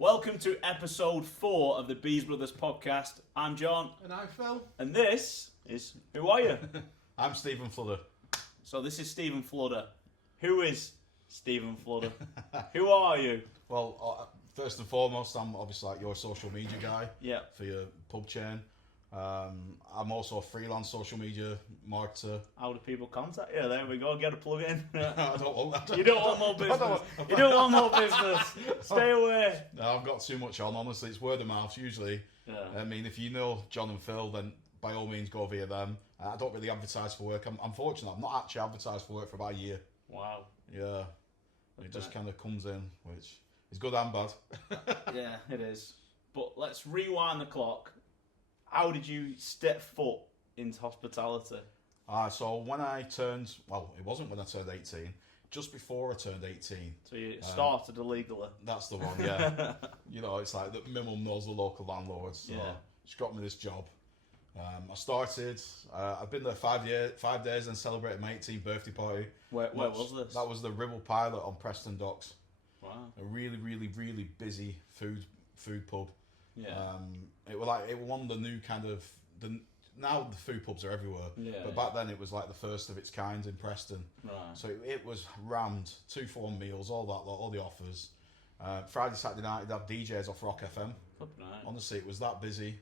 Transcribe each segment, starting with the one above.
Welcome to episode 4 of the Bees Brothers podcast. I'm John. And I'm Phil. And this is... Who are you? I'm Stephen Fludder. So this is Stephen Fludder. Who is Stephen Fludder? Who are you? Well, first and foremost, I'm obviously like your social media guy for your pub chain. I'm also a freelance social media marketer. How do people contact you? There we go. Get a plug in. I don't want, You don't want more business. You don't want more business. Stay away. No, I've got too much on. Honestly, it's word of mouth usually. Yeah. I mean, if you know John and Phil, then by all means go via them. I don't really advertise for work. I'm fortunate. I've not actually advertised for work for about a year. Wow. Yeah. It just kind of comes in, which is good and bad. Yeah, it is. But let's rewind the clock. How did you step foot into hospitality? So when I turned, well, it wasn't when I turned 18, just before I turned 18. So you started illegally? That's the one, yeah. You know, it's like my mum knows the local landlords, so she got me this job. I started, I've been there 5 days and celebrated my 18th birthday party. Where was this? That was the Ribble Pilot on Preston Docks. Wow. A really, really, really busy food pub. Yeah. It was one of the new kind of now the food pubs are everywhere. Yeah. But back then it was like the first of its kind in Preston. Right. So it was rammed, 2 for 1 meals, all that lot, all the offers. Friday, Saturday night they'd have DJs off Rock FM. Nice. Honestly, it was that busy.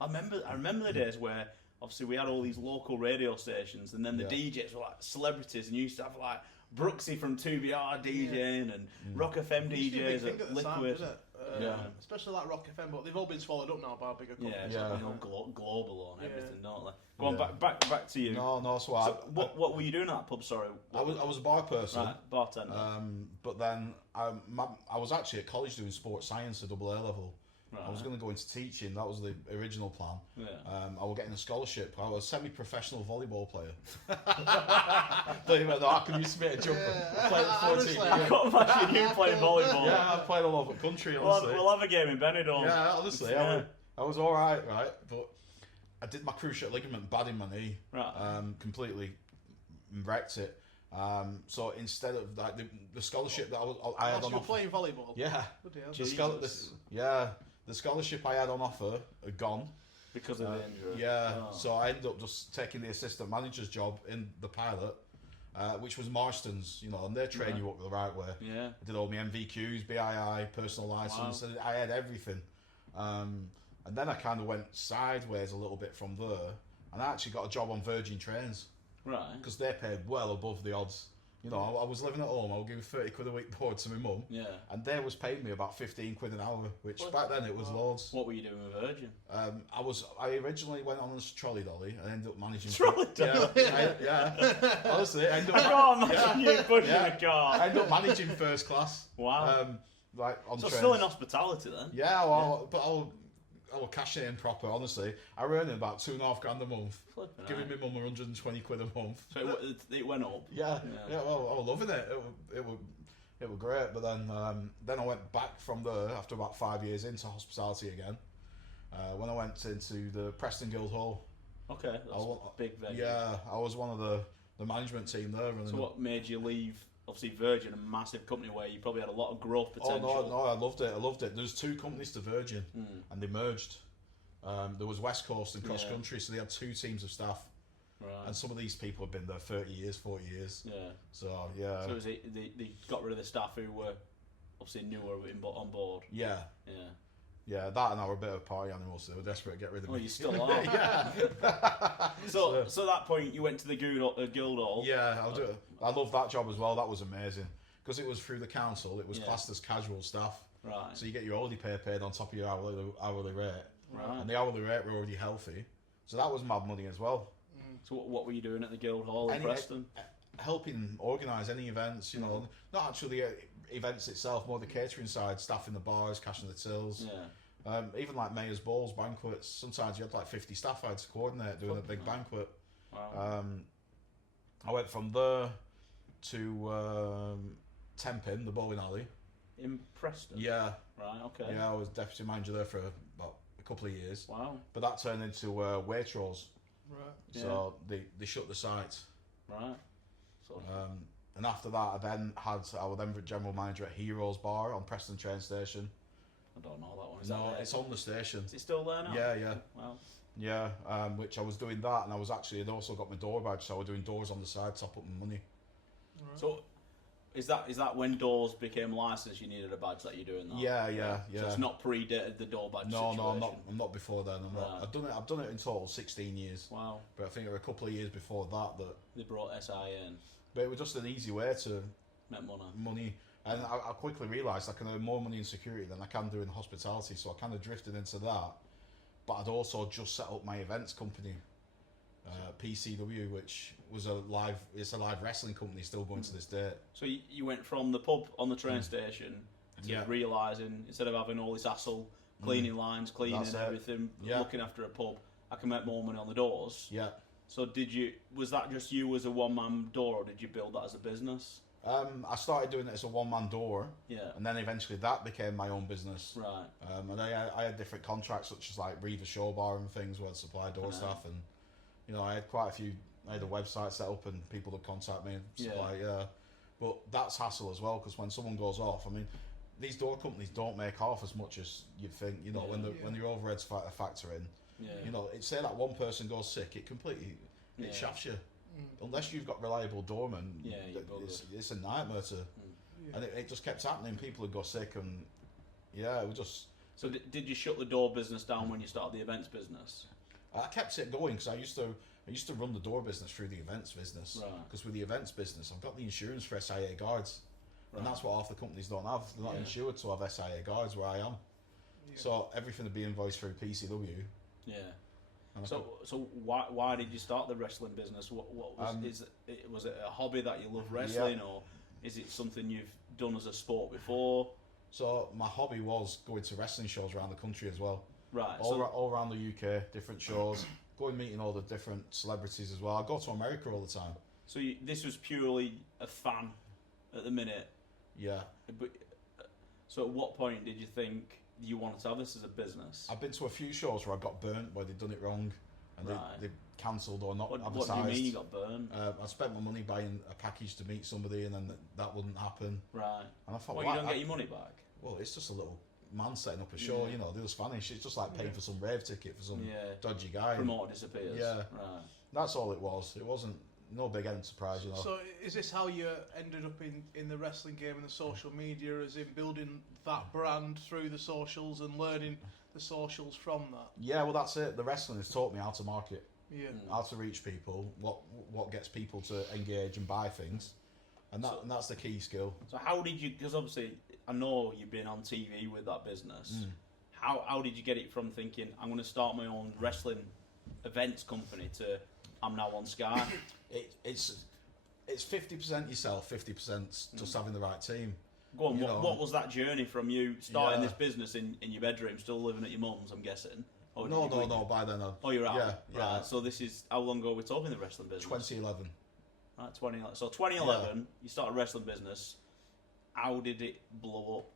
I remember the days where obviously we had all these local radio stations, and then the DJs were like celebrities, and you used to have like Brooksy from 2BR DJing and Rock FM DJs at Liquid. Especially like Rock FM, but they've all been swallowed up now by bigger companies. Yeah, global on everything, don't they? Go on, back to you. No. So what were you doing at that pub? Sorry, I was a bar person, right, bartender. But then I was actually at college doing sports science at double A level. Right. I was going to go into teaching. That was the original plan. Yeah. I was getting a scholarship. I was a semi-professional volleyball player. Don't even know. I could use a bit of jumping. I can't imagine you playing volleyball. Yeah, I've played all over the country. Honestly, we'll have a game in Benidorm. Yeah, honestly, I was all right, but I did my cruciate ligament bad in my knee. Right. Completely wrecked it. So instead of like the scholarship that I had on you were offer, playing volleyball. Yeah. The scholarship I had on offer had gone because of the injury. Yeah. Oh. So I ended up just taking the assistant manager's job in the Pilot, which was Marston's, you know, and they train you up the right way. Yeah. I did all my MVQs, BII, personal license, and I had everything. And then I kind of went sideways a little bit from there, and I actually got a job on Virgin Trains. Right. Because they paid well above the odds. You know, I was living at home, I would give 30 quid a week board to my mum. Yeah. And they was paying me about 15 quid an hour, which back then it was loads. What were you doing with Virgin? I originally went on this trolley dolly and ended up managing... Trolley dolly? Yeah. Honestly, I ended up... I can't imagine you pushing a car. I ended up managing first class. Wow. Like on so trains. Still in hospitality then? Yeah, well, but I will cash it in proper, honestly. I earned about $2.5 grand a month. Giving my mum 120 quid a month. So it went up? Yeah. Well, I was loving it. It was great. But then I went back from there after about 5 years into hospitality again. When I went into the Preston Guildhall. Okay, that's a big venue. Yeah, I was one of the management team there. So what made you leave? Obviously, Virgin, a massive company where you probably had a lot of growth potential. Oh no, I loved it. There's 2 companies to Virgin, and they merged. There was West Coast and Cross Country, so they had 2 teams of staff. Right. And some of these people have been there 30 years, 40 years. Yeah. So yeah. So they got rid of the staff who were obviously newer on board. Yeah. Yeah, that and I were a bit of a party animals, so they were desperate to get rid of me. Oh, you still are? Yeah. So at that point, you went to the Guildhall. Yeah, I loved that job as well. That was amazing. Because it was through the council, it was classed as casual staff. Right. So you get your holiday pay paid on top of your hourly rate. Right. And the hourly rate were already healthy. So that was mad money as well. So what were you doing at the Guildhall in Preston? Helping organise any events, you know, not actually events itself, more the catering side, staffing the bars, cashing the tills. Yeah. Even like mayor's balls, banquets. Sometimes you had like 50 staff I had to coordinate doing a big banquet. Wow. I went from there to Tenpin, the bowling alley. In Preston? Yeah. Right, okay. Yeah, I was deputy manager there for about a couple of years. Wow. But that turned into Waitrose. Right. So they shut the site. Right. So. And after that, I was then general manager at Heroes Bar on Preston train station. I don't know that one. Is No, that it's on the station. Is it still there now? Yeah. Wow. Yeah, which I was doing that, and I was actually, I'd also got my door badge, so I was doing doors on the side, top up my money. Right. So, is that when doors became licensed, you needed a badge that you're doing that? Yeah. So it's not predated the door badge situation? No, I'm not before then. I've done it in total 16 years. Wow. But I think there were a couple of years before that they brought SIA in. But it was just an easy way to make money. And I quickly realised I can earn more money in security than I can do in hospitality, so I kind of drifted into that. But I'd also just set up my events company, PCW, which was a live wrestling company still going to this day. So you went from the pub on the train station to realising, instead of having all this hassle, cleaning lines, cleaning everything, looking after a pub, I can make more money on the doors. Yeah. So was that just you as a one-man door, or did you build that as a business? I started doing it as a one-man door, and then eventually that became my own business. Right. And I had different contracts, such as like Riva Show Bar and things, where I'd supply door stuff, and I had quite a few. I had a website set up, and people would contact me and supply. But that's hassle as well, because when someone goes off, I mean, these door companies don't make half as much as you'd think. When your overheads factor in, say that one person goes sick, it completely shafts you. Unless you've got reliable doormen, it's a nightmare to. And it just kept happening. People would go sick, and it was just. So did you shut the door business down when you started the events business? I kept it going because I used to run the door business through the events business. Because with the events business, I've got the insurance for SIA guards, and that's what half the companies don't have. They're not insured to have SIA guards where I am. So everything would be invoiced through PCW. Yeah. So why did you start the wrestling business? What was it a hobby that you love wrestling, or is it something you've done as a sport before? So my hobby was going to wrestling shows around the country as well. Right. All around the UK, different shows. Going meeting all the different celebrities as well. I go to America all the time. So this was purely a fan at the minute. Yeah. But so at what point did you think you wanted to have this as a business? I've been to a few shows where I got burnt, where they'd done it wrong, and they cancelled or not advertised. What do you mean you got burnt? I spent my money buying a package to meet somebody, and then that wouldn't happen. Right. And I thought, you don't get your money back? Well, it's just a little man setting up a show, they were Spanish. It's just like paying for some rave ticket for some dodgy guy. Promoter disappears. Yeah. Right. That's all it was. It wasn't no big enterprise, So is this how you ended up in the wrestling game and the social media, as in building that brand through the socials and learning the socials from that? Yeah, well that's it. The wrestling has taught me how to market. Yeah. How to reach people, what gets people to engage and buy things. And that's the key skill. So how did you, because obviously I know you've been on TV with that business, how did you get it from thinking, I'm going to start my own wrestling events company, to I'm now on Sky? It's 50% yourself, 50% just having the right team. Go on, what was that journey from you starting this business in your bedroom, still living at your mum's, I'm guessing? No, by then. You're out? Yeah. Right, so this is, how long ago are we talking the wrestling business? 2011. Right, 2011. So 2011, you started a wrestling business. How did it blow up?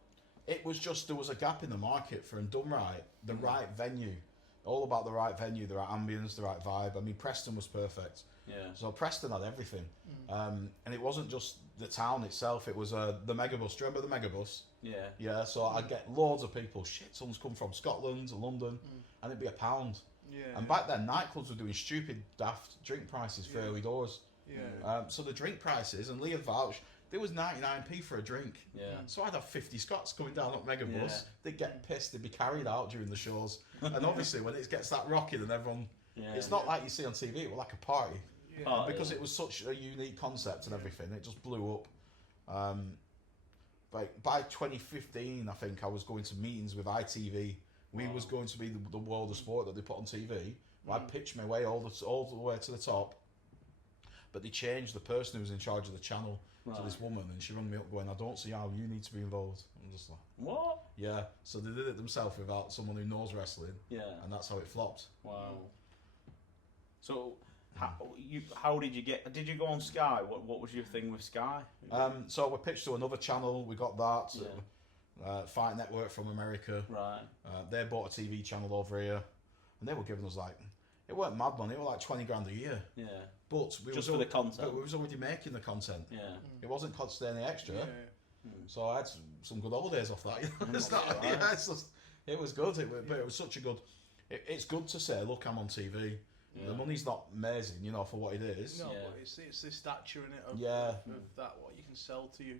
It was just, there was a gap in the market for, and done right, the right venue. All about the right venue, the right ambience, the right vibe. I mean, Preston was perfect. Yeah. So Preston had everything. And it wasn't just the town itself, it was the megabus. Do you remember the megabus? Yeah. Yeah, so I'd get loads of people. Someone's come from Scotland to London, and it'd be £1. Yeah. And back then, nightclubs were doing stupid, daft drink prices for early doors. Yeah. So the drink prices, and Leah vouch, there was 99p for a drink. Yeah. So I'd have 50 Scots coming down up Megabus. Yeah. They'd get pissed. They'd be carried out during the shows. And obviously, when it gets that rocking and everyone, it's not like you see on TV. It was like a party. Yeah. Because it was such a unique concept and everything, it just blew up. By 2015, I think I was going to meetings with ITV. We was going to be the world of sport that they put on TV. I pitched my way all the way to the top. But they changed the person who was in charge of the channel to this woman, and she rang me up going, I don't see how you need to be involved. I'm just like, what? Yeah, so they did it themselves without someone who knows wrestling. Yeah. And that's how it flopped. Wow. So how did you did you go on Sky? What was your thing with Sky? So we pitched to another channel, we got that. Fight Network from America. Right. They bought a TV channel over here, and they were giving us it weren't mad money, it was like 20 grand a year. Yeah. But just for the content. But we was already making the content. Yeah. It wasn't costing any extra. Yeah. So I had some good holidays off that. It's not, right. it's just, It was good. But it was such a good. It's good to say, look, I'm on TV. The money's not amazing, for what it is. No, but it's the stature in it of that what you can sell to your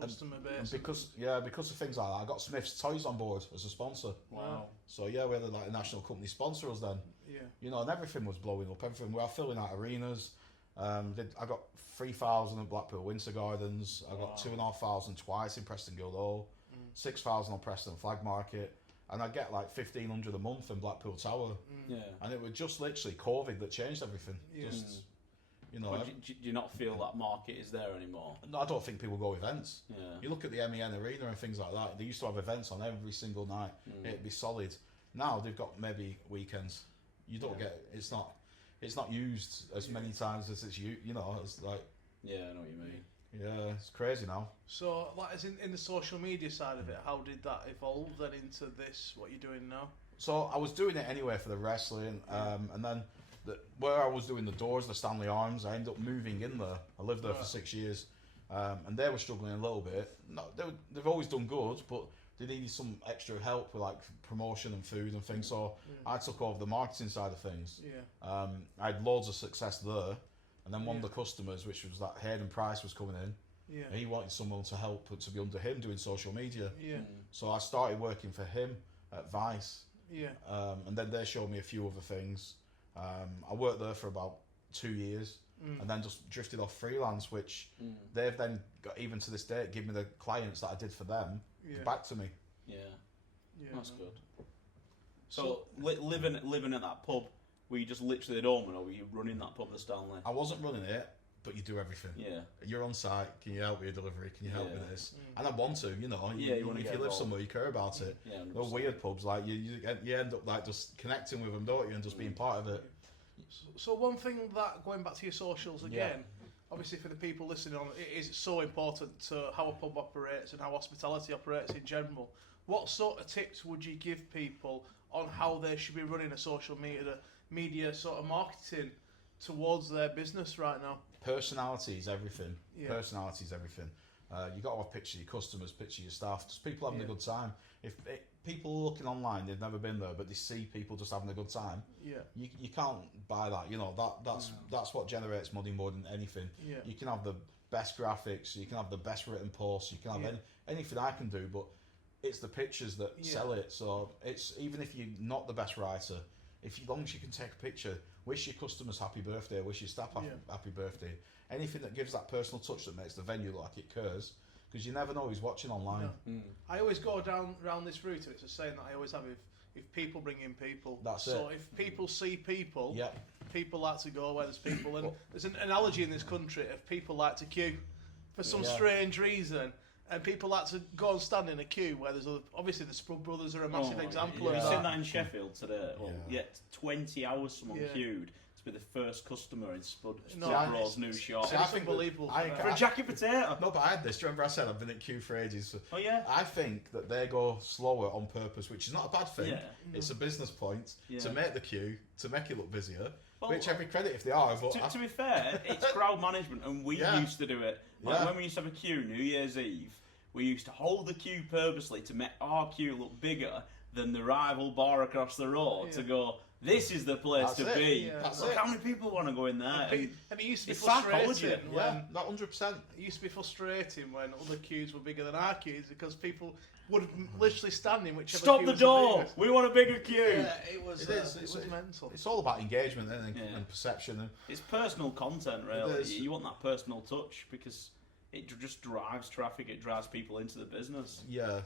customer base. And because of things like that, I got Smith's Toys on board as a sponsor. Wow. So we had a national company sponsor us then. Yeah. And everything was blowing up. Everything. We were filling out arenas. I got 3,000 at Blackpool Winter Gardens. I got 2,500 twice in Preston Guildhall. 6,000 on Preston Flag Market. And I get like 1,500 a month in Blackpool Tower. Yeah. And it was just literally COVID that changed everything. Yeah. Just, do you not feel that market is there anymore? No, I don't think people go events. Yeah. You look at the MEN Arena and things like that. They used to have events on every single night. It'd be solid. Now they've got maybe weekends. You don't get. It's not used as many times as it's It's like. Yeah, I know what you mean. Yeah, it's crazy now. So, like, as in the social media side of it, how did that evolve then into this? What you're doing now? So I was doing it anyway for the wrestling, and then where I was doing the doors, the Stanley Arms, I ended up moving in there. I lived there for 6 years, and they were struggling a little bit. No, they've always done good, but they needed some extra help with like promotion and food and things. So I took over the marketing side of things. Yeah. I had loads of success there, and then one of the customers, which was that Hayden Price, was coming in. Yeah. He wanted someone to help to be under him doing social media. Yeah. So I started working for him at Vice. Yeah. And then they showed me a few other things. I worked there for about 2 years, and then just drifted off freelance, which they've then got, even to this day, give me the clients that I did for them back to me. Yeah. Yeah. That's good. So living at that pub, were you just literally a doorman, or were you running that pub, the Stanley? I wasn't running it, but you do everything. Yeah. You're on site. Can you help with your delivery? Can you help with this? And I want to, Yeah, you if want to you get live involved. somewhere, you care about it. Yeah, 100%. Those weird pubs, like you end up like just connecting with them, don't you, and just being part of it. So one thing that, going back to your socials again, obviously for the people listening on, it is so important to how a pub operates and how hospitality operates in general. What sort of tips would you give people on how they should be running a social media sort of marketing towards their business right now? Personality is everything. Yeah. Personality is everything. You got to have picture your customers, picture your staff, just people having a good time. If people are looking online, they've never been there, but they see people just having a good time. Yeah. You can't buy that. That's what generates money more than anything. Yeah. You can have the best graphics, you can have the best written posts, you can have anything I can do, but it's the pictures that sell it. So it's even if you're not the best writer, as long as you can take a picture, wish your customers happy birthday, wish your staff happy birthday, anything that gives that personal touch that makes the venue look like it cares, because you never know who's watching online. No. I always go down this route, and it's a saying that I always have: if people bring in people, so if people see people, people like to go where there's people. And there's an analogy in this country of people like to queue for some strange reason. And people like to go and stand in a queue where there's obviously the Sprug Brothers are a massive example of You've that. seen that in Sheffield today. Well, 20 hours someone queued to be the first customer in Spud Bros' new shop. It's unbelievable. For a jacket potato. No, but I had this. Do you remember I said I've been at queue for ages? So Oh yeah. I think that they go slower on purpose, which is not a bad thing. Yeah. It's a business point to make the queue, to make it look busier. Well, which every credit if they are. But to be fair, it's crowd management, and we used to do it. Like when we used to have a queue New Year's Eve, we used to hold the queue purposely to make our queue look bigger than the rival bar across the road to go, this is the place to be. Look how many people want to go in there. And it used to be frustrating when... not 100%. It used to be frustrating when other queues were bigger than our queues because people would literally stand in whichever Stop queue the was door! biggest. We want a bigger queue! Yeah, it was mental. It's all about engagement and perception. It's personal content, really. You want that personal touch because it just drives traffic, it drives people into the business. Yeah.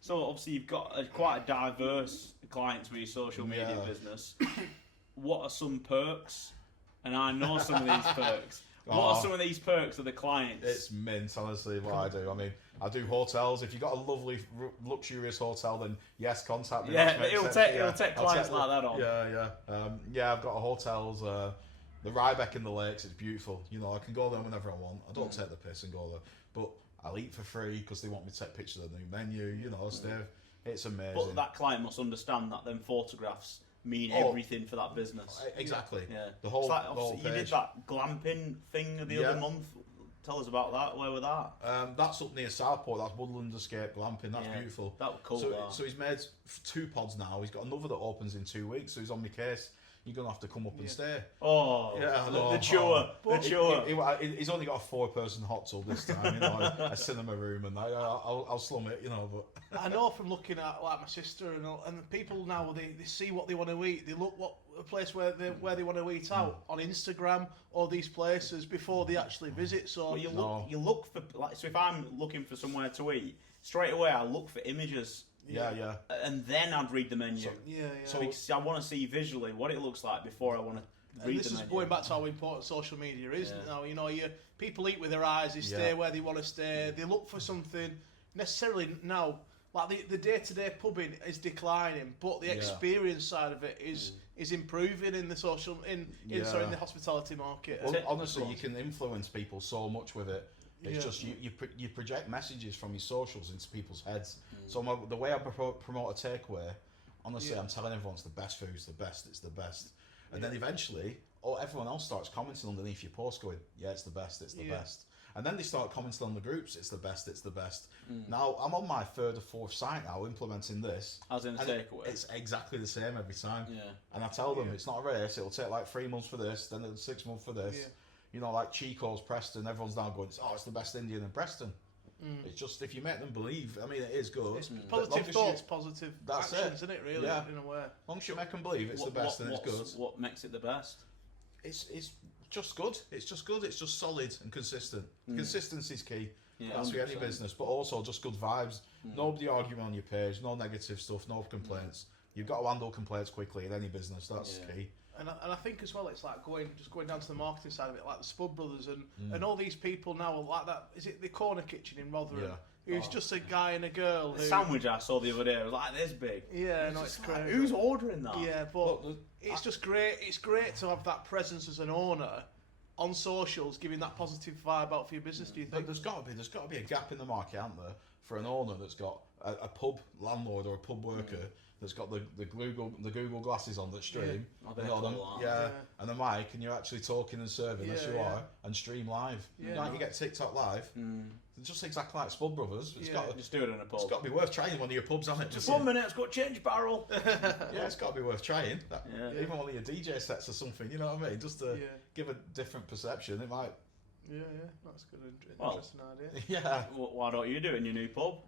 So obviously you've got quite a diverse clients with your social media business. What are some perks? And I know some of these perks. What are some of these perks of the clients? It's mint, honestly, what I do. I mean, I do hotels. If you've got a lovely, luxurious hotel, then yes, contact me. Yeah, it'll take clients like that on. Yeah, I've got hotels. The Rybeck in the Lakes, it's beautiful. I can go there whenever I want. I don't take the piss and go there. But I'll eat for free because they want me to take pictures of the new menu, stay. It's amazing. But that client must understand that them photographs mean everything for that business. Exactly. Yeah. The whole you did that glamping thing the other month. Tell us about that. Where was that? That's up near Southport. That's Woodland Escape Glamping. That's beautiful. That was cool. So he's made 2 pods now. He's got another that opens in 2 weeks. So he's on my case. You're going to have to come up and stay. Oh, yeah, the chore. The chore. He's only got a 4-person hot tub this time, you know, a cinema room, and I'll slum it, you know. But I know from looking at like my sister and people now, they see what they want to eat. They look a place where they want to eat out on Instagram or these places before they actually visit. So well, you look for, like, so if I'm looking for somewhere to eat, straight away I look for images. Yeah. And then I'd read the menu. So because I want to see visually what it looks like before I want to read the menu. This is going back to how important social media is now. You know, people eat with their eyes. They stay where they want to stay. They look for something necessarily now. Like the day-to-day pubbing is declining, but the experience side of it is improving in the in the hospitality market. Well, honestly, you can influence people so much with it. It's just you project messages from your socials into people's heads. So the way I promote a takeaway, honestly, I'm telling everyone it's the best food, it's the best. And then eventually, everyone else starts commenting underneath your post going, yeah, it's the best. And then they start commenting on the groups, it's the best. Now, I'm on my 3rd or 4th site now implementing this. As in a takeaway? It's exactly the same every time. Yeah. And I tell them, it's not a race, it'll take like 3 months for this, then 6 months for this. Yeah. You know, like Chico's Preston, everyone's now going, it's the best Indian in Preston. It's just, if you make them believe, I mean, it is good. It's positive thoughts, positive actions, isn't it, really, in a way? As long as you make them believe it's the best and it's good. What makes it the best? It's just good. It's just solid and consistent. Consistency's key. Yeah, that's for any business, but also just good vibes. Nobody arguing on your page, no negative stuff, no complaints. You've got to handle complaints quickly in any business, that's key. And I think as well, it's like going down to the marketing side of it, like the Spud Brothers and all these people now like that. Is it the Corner Kitchen in Rotherham? Yeah. Who's just a guy and a girl. The sandwich I saw the other day was like this big. Yeah, no, it's like, crazy. Who's ordering that? Yeah, but it's just great. It's great to have that presence as an owner on socials, giving that positive vibe out for your business. Do you think? But there's got to be a gap in the market, hasn't there, for an owner that's got a pub landlord or a pub worker. That's got the Google glasses on that stream, and the mic, and you're actually talking and serving as you are, and stream live. Like you get TikTok live, just exactly like Spud Brothers. It's got to just do it in a pub. It's got to be worth trying one of your pubs, hasn't it? Just 1 minute, it's got change barrel. It's got to be worth trying. Even one of your DJ sets or something, you know what I mean? Just to give a different perception, it might. Yeah, that's a good, interesting idea. Yeah. Why don't you do it in your new pub?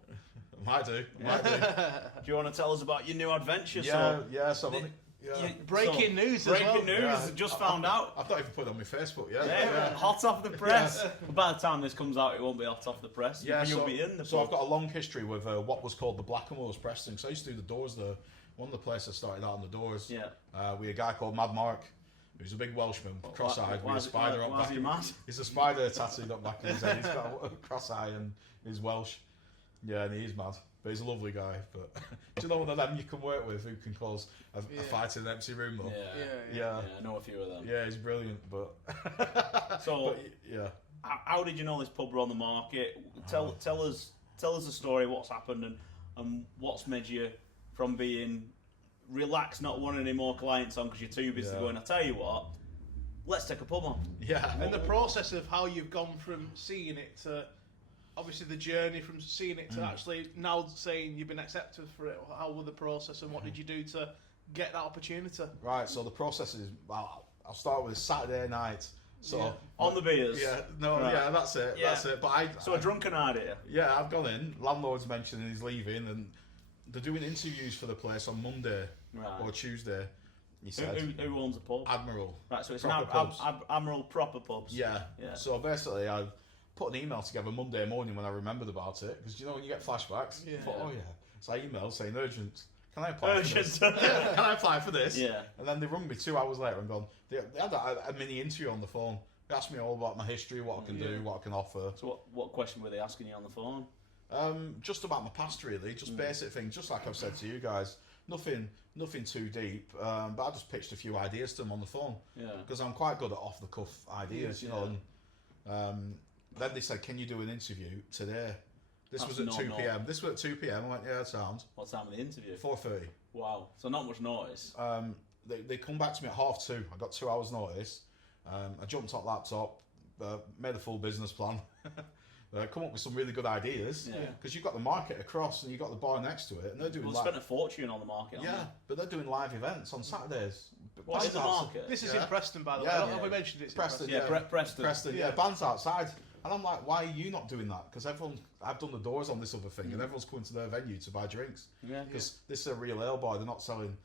Might do. Do you want to tell us about your new adventure? Breaking news. Breaking news. Just found out. I've not even put it on my Facebook yet. Hot off the press. By the time this comes out, it won't be hot off the press. You'll be in the pub. So I've got a long history with what was called the Blackamoors Preston. So I used to do the doors there. One of the places I started out on the doors. With a guy called Mad Mark. He's a big Welshman, cross-eyed, with a spider up back. He's a spider tattooed up back in his head. He's got a cross-eye and he's Welsh. Yeah, and he's mad. But he's a lovely guy. But do you know one of them you can work with who can cause a fight in an empty room though? Yeah, I know a few of them. Yeah, he's brilliant. But how did you know this pub were on the market? Tell us the story. What's happened and what's made you from being relaxed, not wanting any more clients on because you're too busy going, I tell you what, let's take a pub on. Yeah. And the process of how you've gone from seeing it to, obviously the journey from seeing it to actually now saying you've been accepted for it, how was the process and what did you do to get that opportunity? Right, so the process is, I'll start with Saturday night. So on the beers. That's it. Yeah. That's it. But a drunken idea. Yeah, I've gone in. Landlord's mentioning he's leaving, and they're doing interviews for the place on Monday or Tuesday. He said. Who owns the pub? Admiral. Right, so it's an Admiral proper pubs. Yeah. So basically, I put an email together Monday morning when I remembered about it, because you know when you get flashbacks. I thought, so I emailed saying urgent. Can I apply for this? Can I apply for this? Yeah. And then they rung me 2 hours later and gone. They had a mini interview on the phone. They asked me all about my history, what I can do, what I can offer. So what question were they asking you on the phone? Just about my past, really. Just basic things, just like I've said to you guys. Nothing too deep. But I just pitched a few ideas to them on the phone. Yeah. Because I'm quite good at off the cuff ideas, you know. And then they said, "Can you do an interview today?" This was at 2 p.m. This was at 2 p.m. I went, "Yeah, that sounds." What time of the interview? 4:30. Wow. So not much notice. They come back to me at 2:30. I got 2 hours notice. I jumped on laptop, made a full business plan. Come up with some really good ideas because you've got the market across and you've got the bar next to it, and they're doing. Well, spent a fortune on the market. But they're doing live events on Saturdays. What's in the market? This is in Preston, by the way. Have we mentioned it's Preston? In Preston. Preston. Bands outside, and I'm like, why are you not doing that? Because I've done the doors on this other thing, and everyone's coming to their venue to buy drinks. Because this is a real ale bar. They're not selling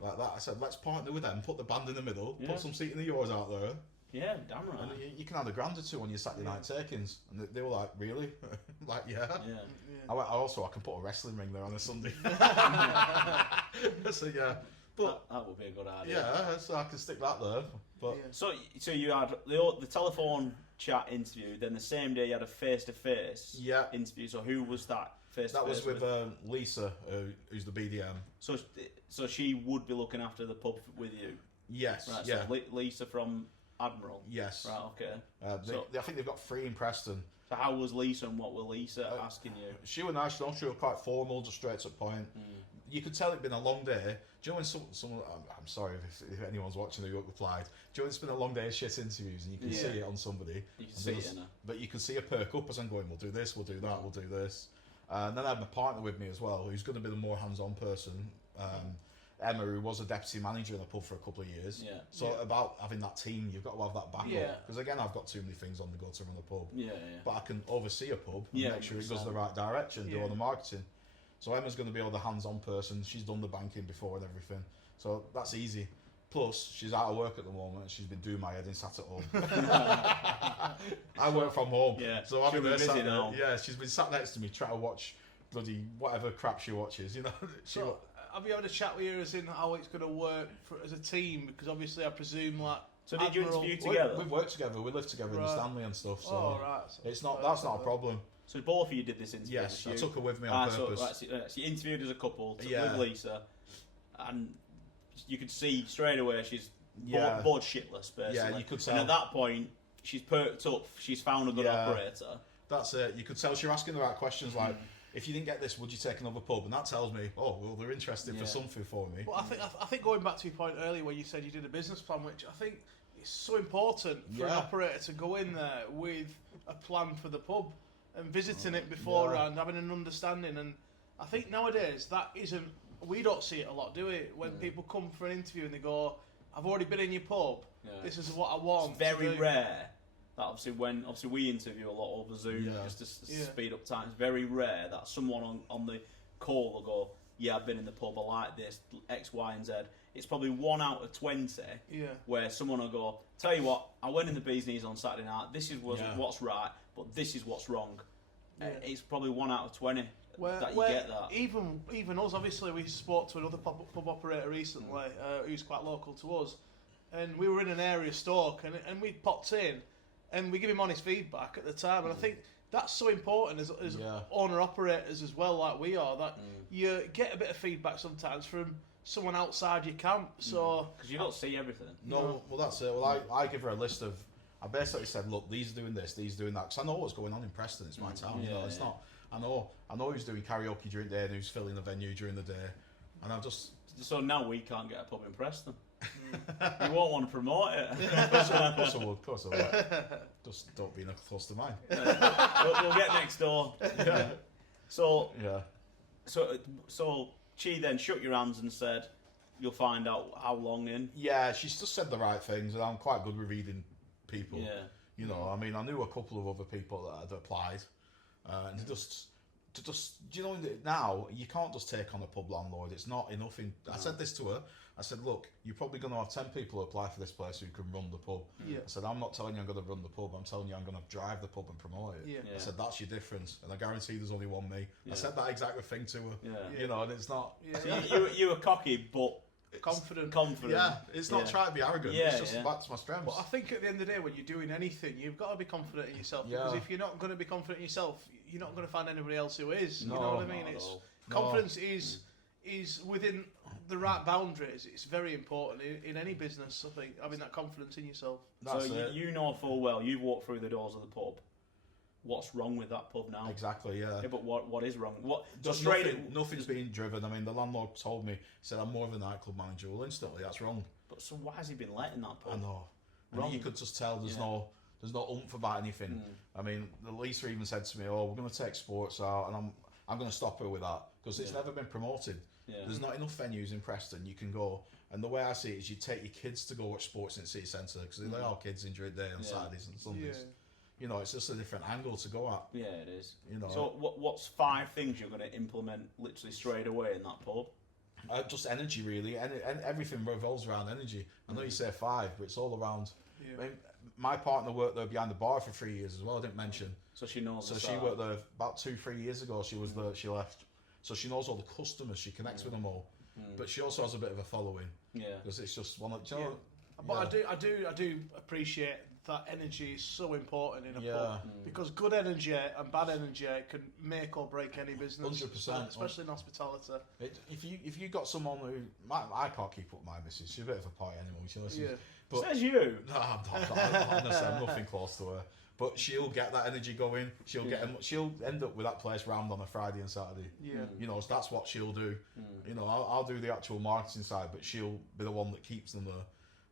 like that. I said, let's partner with them, put the band in the middle, put some seating of yours out there. Yeah, damn right. And you can add $1,000 or two on your Saturday night takings, and they were like, "Really?" Like, yeah. I can put a wrestling ring there on a Sunday. So but that would be a good idea. Yeah, so I can stick that there. But so you had the telephone chat interview, then the same day you had a face-to-face interview. So who was that face-to-face? That was with Lisa, who's the BDM. So she would be looking after the pub with you. Yes. Right. Yeah. So Lisa from Admiral. Yes. Right. Okay. I think they've got 3 in Preston. So how was Lisa, and what were Lisa asking you? She was nice. She was quite formal, just straight to the point. You could tell it'd been a long day. Do you know when someone I'm sorry if anyone's watching who replied. Do you know it's been a long day of shit interviews, and you can see it on somebody. You can see it, but you can see a perk up as I'm going. We'll do this. We'll do that. We'll do this. And then I had my partner with me as well, who's going to be the more hands-on person. Emma, who was a deputy manager in the pub for a couple of years. So about having that team, you've got to have that backup. Because again, I've got too many things on the go to run a pub. But I can oversee a pub and make sure it goes the right direction, do all the marketing. So Emma's going to be all the hands-on person. She's done the banking before and everything. So that's easy. Plus, she's out of work at the moment and she's been doing my head in sat at home. I work from home. So I'm busy now. She's been sat next to me trying to watch bloody whatever crap she watches, you know. Have you had a chat with her as in how it's going to work as a team? Because obviously I presume like... So did you interview together? We've worked together. We live together in Stanley and stuff. So it's not. That's not a problem. So both of you did this interview? Yes, I took her with me on purpose. So you interviewed as a couple with Lisa, and you could see straight away she's bored shitless, basically. Yeah, you could tell. And at that point, she's perked up. She's found a good operator. That's it. You could tell she was asking the right questions like, if you didn't get this, would you take another pub? And that tells me, oh, well, they're interested for something for me. Well, I think going back to your point earlier where you said you did a business plan, which I think is so important for an operator to go in there with a plan for the pub and visiting it beforehand, having an understanding. And I think nowadays we don't see it a lot, do we? When people come for an interview and they go, I've already been in your pub, this is what I want. It's very rare. That obviously we interview a lot over Zoom just to speed up time. It's very rare that someone on the call will go, yeah, I've been in the pub, I like this, X, Y, and Z. It's probably 1 out of 20 where someone will go, tell you what, I went in the bee's knees on Saturday night, this is what's right, but this is what's wrong. It's probably 1 out of 20 that you get that. Even us, obviously, we spoke to another pub operator recently who's quite local to us, and we were in an area Stoke, and we popped in, and we give him honest feedback at the time, and I think that's so important as owner-operators as well, like we are, that you get a bit of feedback sometimes from someone outside your camp, so... Because you don't see everything. No, well, that's it. Well, I give her a list of... I basically said, look, these are doing this, these are doing that, because I know what's going on in Preston, it's my town, you know, it's not... I know who's doing karaoke during the day and who's filling the venue during the day, and I've just... So now we can't get a pub in Preston. You won't want to promote it. Of course I will. Just don't be close to mine. We'll get next door. Yeah. So she then shook your hands and said, you'll find out how long in. Yeah, she's just said the right things, and I'm quite good with reading people. Yeah. You know, I mean, I knew a couple of other people that had applied, and just do you know, now you can't just take on a pub landlord. It's not enough. I said this to her. I said, look, you're probably going to have 10 people apply for this place who can run the pub. I said, I'm not telling you I'm going to run the pub. I'm telling you I'm going to drive the pub and promote it. I said, that's your difference, and I guarantee there's only one me. I said that exact thing to her. You know, and it's not. So you were cocky, but confident. Yeah, it's not trying to be arrogant. It's just that's my strength. But I think at the end of the day, when you're doing anything, you've got to be confident in yourself. Because if you're not going to be confident in yourself, you're not going to find anybody else who is. You know what I mean? Confidence is within the right boundaries. It's very important in any business. I think having that confidence in yourself. You know full well you've walked through the doors of the pub. What's wrong with that pub now? Exactly, yeah. But what is wrong? Nothing's being driven. I mean, the landlord told me, he said, I'm more of a nightclub manager. Well, instantly, that's wrong. But so why has he been letting that pub? I know. And you could just tell there's no... There's no oomph about anything. I mean, Lisa even said to me, "Oh, we're going to take sports out," and I'm going to stop her with that because it's never been promoted. There's not enough venues in Preston you can go. And the way I see it is, you take your kids to go watch sports in the city centre because they are kids enjoy it there on Saturdays and Sundays. You know, it's just a different angle to go at. Yeah, it is. You know. So what's 5 things you're going to implement literally straight away in that pub? Just energy, really, and everything revolves around energy. I know you say 5, but it's all around. I mean, my partner worked there behind the bar for 3 years as well. I didn't mention. So she knows. So she worked there about 2-3 years ago. She was there. She left. So she knows all the customers. She connects with them all. But she also has a bit of a following. Yeah. Because it's just one of. You know, But I do appreciate that energy is so important in a pub because good energy and bad energy can make or break any business. 100%, especially in hospitality. If you got someone who I can't keep up my missus. She's a bit of a party animal. She listens. But, says you. No, I'm nothing close to her. But she'll get that energy going. She'll end up with that place rammed on a Friday and Saturday. You know, so that's what she'll do. You know, I'll do the actual marketing side, but she'll be the one that keeps them there.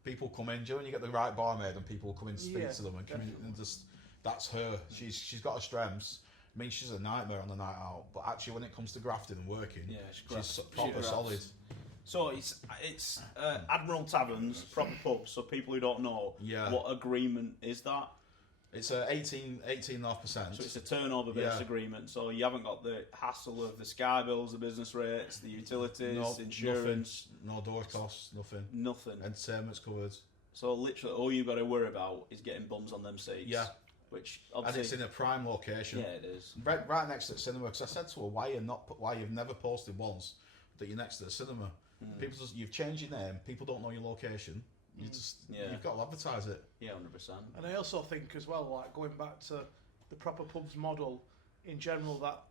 People come in, when you get the right barmaid and people come in to speak to them and just that's her. She's got her strengths. I mean, she's a nightmare on the night out, but actually when it comes to grafting and working, she's proper solid. So it's Admiral Taverns, proper pubs. So people who don't know, what agreement is that? It's 18.5%. So it's a turnover-based agreement. So you haven't got the hassle of the Sky bills, the business rates, the utilities, insurance. Nothing. No door costs, nothing. Nothing. Entertainment's covered. So literally all you've got to worry about is getting bums on them seats. Yeah. Which obviously, and it's in a prime location. Yeah, it is. Right next to the cinema. Because I said to her, why you've never posted once that you're next to the cinema. People you've changed your name. People don't know your location. You've got to advertise it. Yeah, 100%. And I also think as well, like going back to the proper pubs model in general, that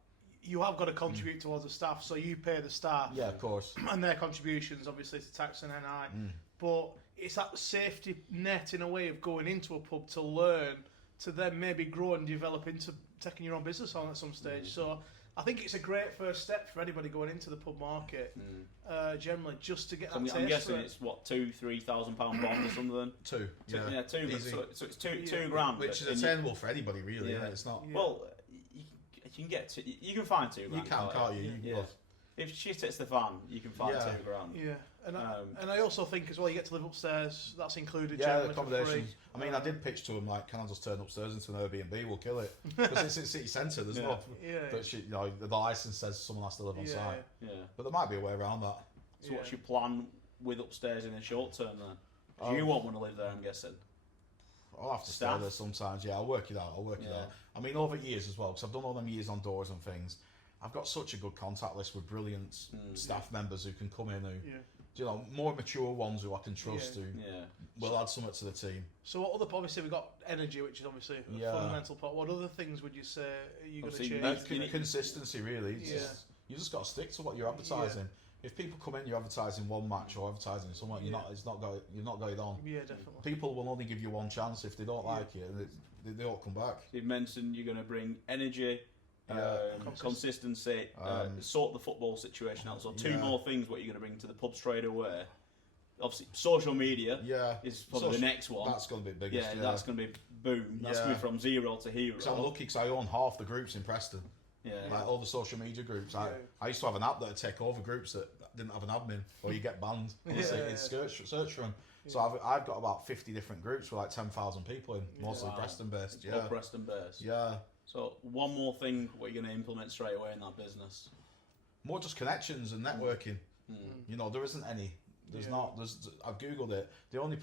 you have got to contribute towards the staff. So you pay the staff. Yeah, of course. And their contributions, obviously, to tax and NI. But it's that safety net in a way of going into a pub to learn, to then maybe grow and develop into taking your own business on at some stage. So I think it's a great first step for anybody going into the pub market, generally, just to get that taste. I'm guessing it's what, £2,000-3,000 bond or something. Two. So it's two grand, which is attainable for anybody, really. Yeah. It's not. Well, you can get you can find £2 grand. You can't you? If shit hits the fan, you can find £2 grand. Yeah, and I also think as well, you get to live upstairs. That's included. Yeah, generally accommodation. For free. I mean, I did pitch to him like, can I just turn upstairs into an Airbnb? We'll kill it because it's in city centre. There's no. But the license says someone has to live on site. Yeah. But there might be a way around that. So what's your plan with upstairs in the short term then? You won't want to live there, I'm guessing. I'll have to stay there sometimes. Yeah, I'll work it out. I mean, over years as well, because I've done all them years on doors and things. I've got such a good contact list with brilliant staff members who can come in who, more mature ones who I can trust who will add something to the team. So what other, obviously we've got energy, which is obviously a fundamental part. What other things would you say are you going to change? Consistency, really. You just got to stick to what you're advertising. Yeah. If people come in, you're advertising one match or advertising something, you're not going on. Yeah, definitely. People will only give you one chance. If they don't like it, they don't come back. You've mentioned you're going to bring energy. Consistency, sort the football situation out. So two more things what you're going to bring to the pub straight away. Obviously, social media is probably the next one. That's going to be big. Yeah, that's going to be boom. That's going to be from zero to hero. So I'm lucky because I own half the groups in Preston. Yeah, like all the social media groups. I used to have an app that would take over groups that didn't have an admin, or you get banned. It's search for them. So I've got about 50 different groups with like 10,000 people in, mostly Preston based. All Preston based. Yeah. So one more thing, what you're going to implement straight away in that business? More just connections and networking. There isn't any. There's not. I've googled it. The only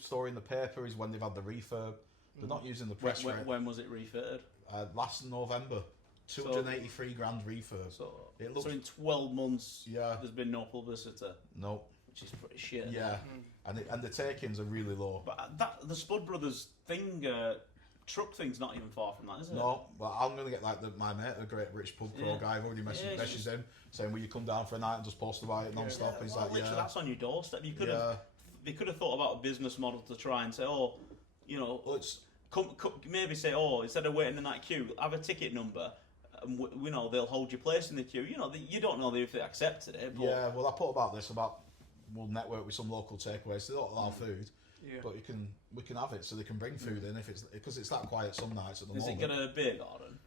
story in the paper is when they've had the refurb. They're not using the press. When was it refurb? Last November. 283 grand refurb. So in 12 months, there's been no publicity. No. Which is pretty shit. Yeah, and the takings are really low. But the Spud Brothers thing. Truck thing's not even far from that, is it? No, but I'm going to get like my mate, the great rich pub pro guy. I've already messaged him saying, will you come down for a night and just post about it non-stop? He's like, literally, that's on your doorstep. They could have thought about a business model to try and say, maybe say, instead of waiting in that queue, have a ticket number. And they'll hold your place in the queue. You don't know if they accepted it. But... Yeah, well, I put about this we'll network with some local takeaways. They don't allow food. but we can have it so they can bring food in if it's because it's that quiet some nights at the moment. Is it got a beer garden?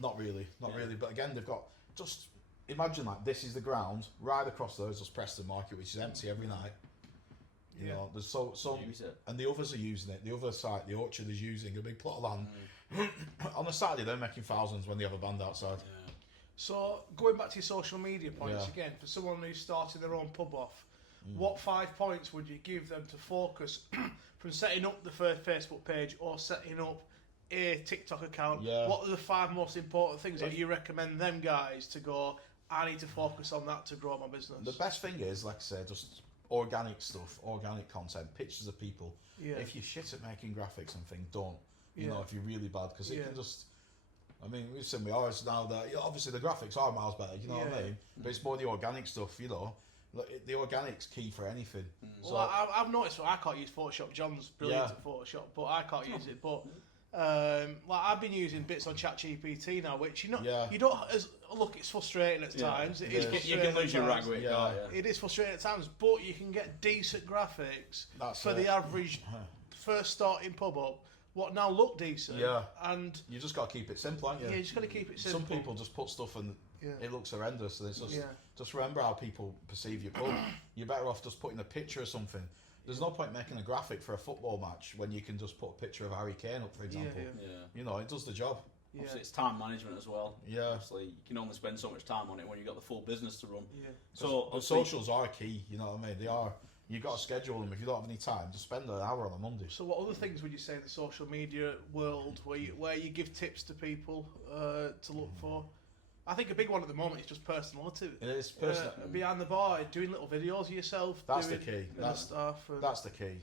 Not really. But again, they've got just imagine like this is the ground right across there is just Preston Market, which is empty every night. You know, there's so and the others are using it. The other side, the orchard, is using a big plot of land. On a Saturday, they're making thousands when they have a band outside. Yeah. So going back to your social media points again, for someone who's starting their own pub off, what 5 points would you give them to focus from setting up the first Facebook page or setting up a TikTok account? What are the 5 most important things that you recommend them guys to go, I need to focus on that to grow my business? The best thing is, like I say, just organic stuff, organic content, pictures of people. If you're shit at making graphics and things, don't. You know, if you're really bad, because it can just... I mean, we've seen with ours now that, obviously the graphics are miles better, you know what I mean? But it's more the organic stuff, you know. The organic's key for anything. Well, so, I've noticed I can't use Photoshop. John's brilliant at Photoshop, but I can't use it. But like I've been using bits on ChatGPT now, which you don't. Look, it's frustrating at times. It is frustrating. You can lose your rag with it. It is frustrating at times, but you can get decent graphics for the average first starting pub up. What now look decent. And you just got to keep it simple, haven't you? Yeah, you just got to keep it simple. Some people just put stuff and it looks horrendous, and it's just remember how people perceive your pub. You're better off just putting a picture of something. There's no point making a graphic for a football match when you can just put a picture of Harry Kane up, for example. You know, it does the job. Obviously, it's time management as well. Obviously, you can only spend so much time on it when you've got the full business to run. So socials are key, you know what I mean? They are. You've got to schedule them. If you don't have any time, just spend an hour on a Monday. So what other things would you say in the social media world where you give tips to people to look for? I think a big one at the moment is just personality. It is personal. Behind the bar, doing little videos of yourself. That's the key. That's the key.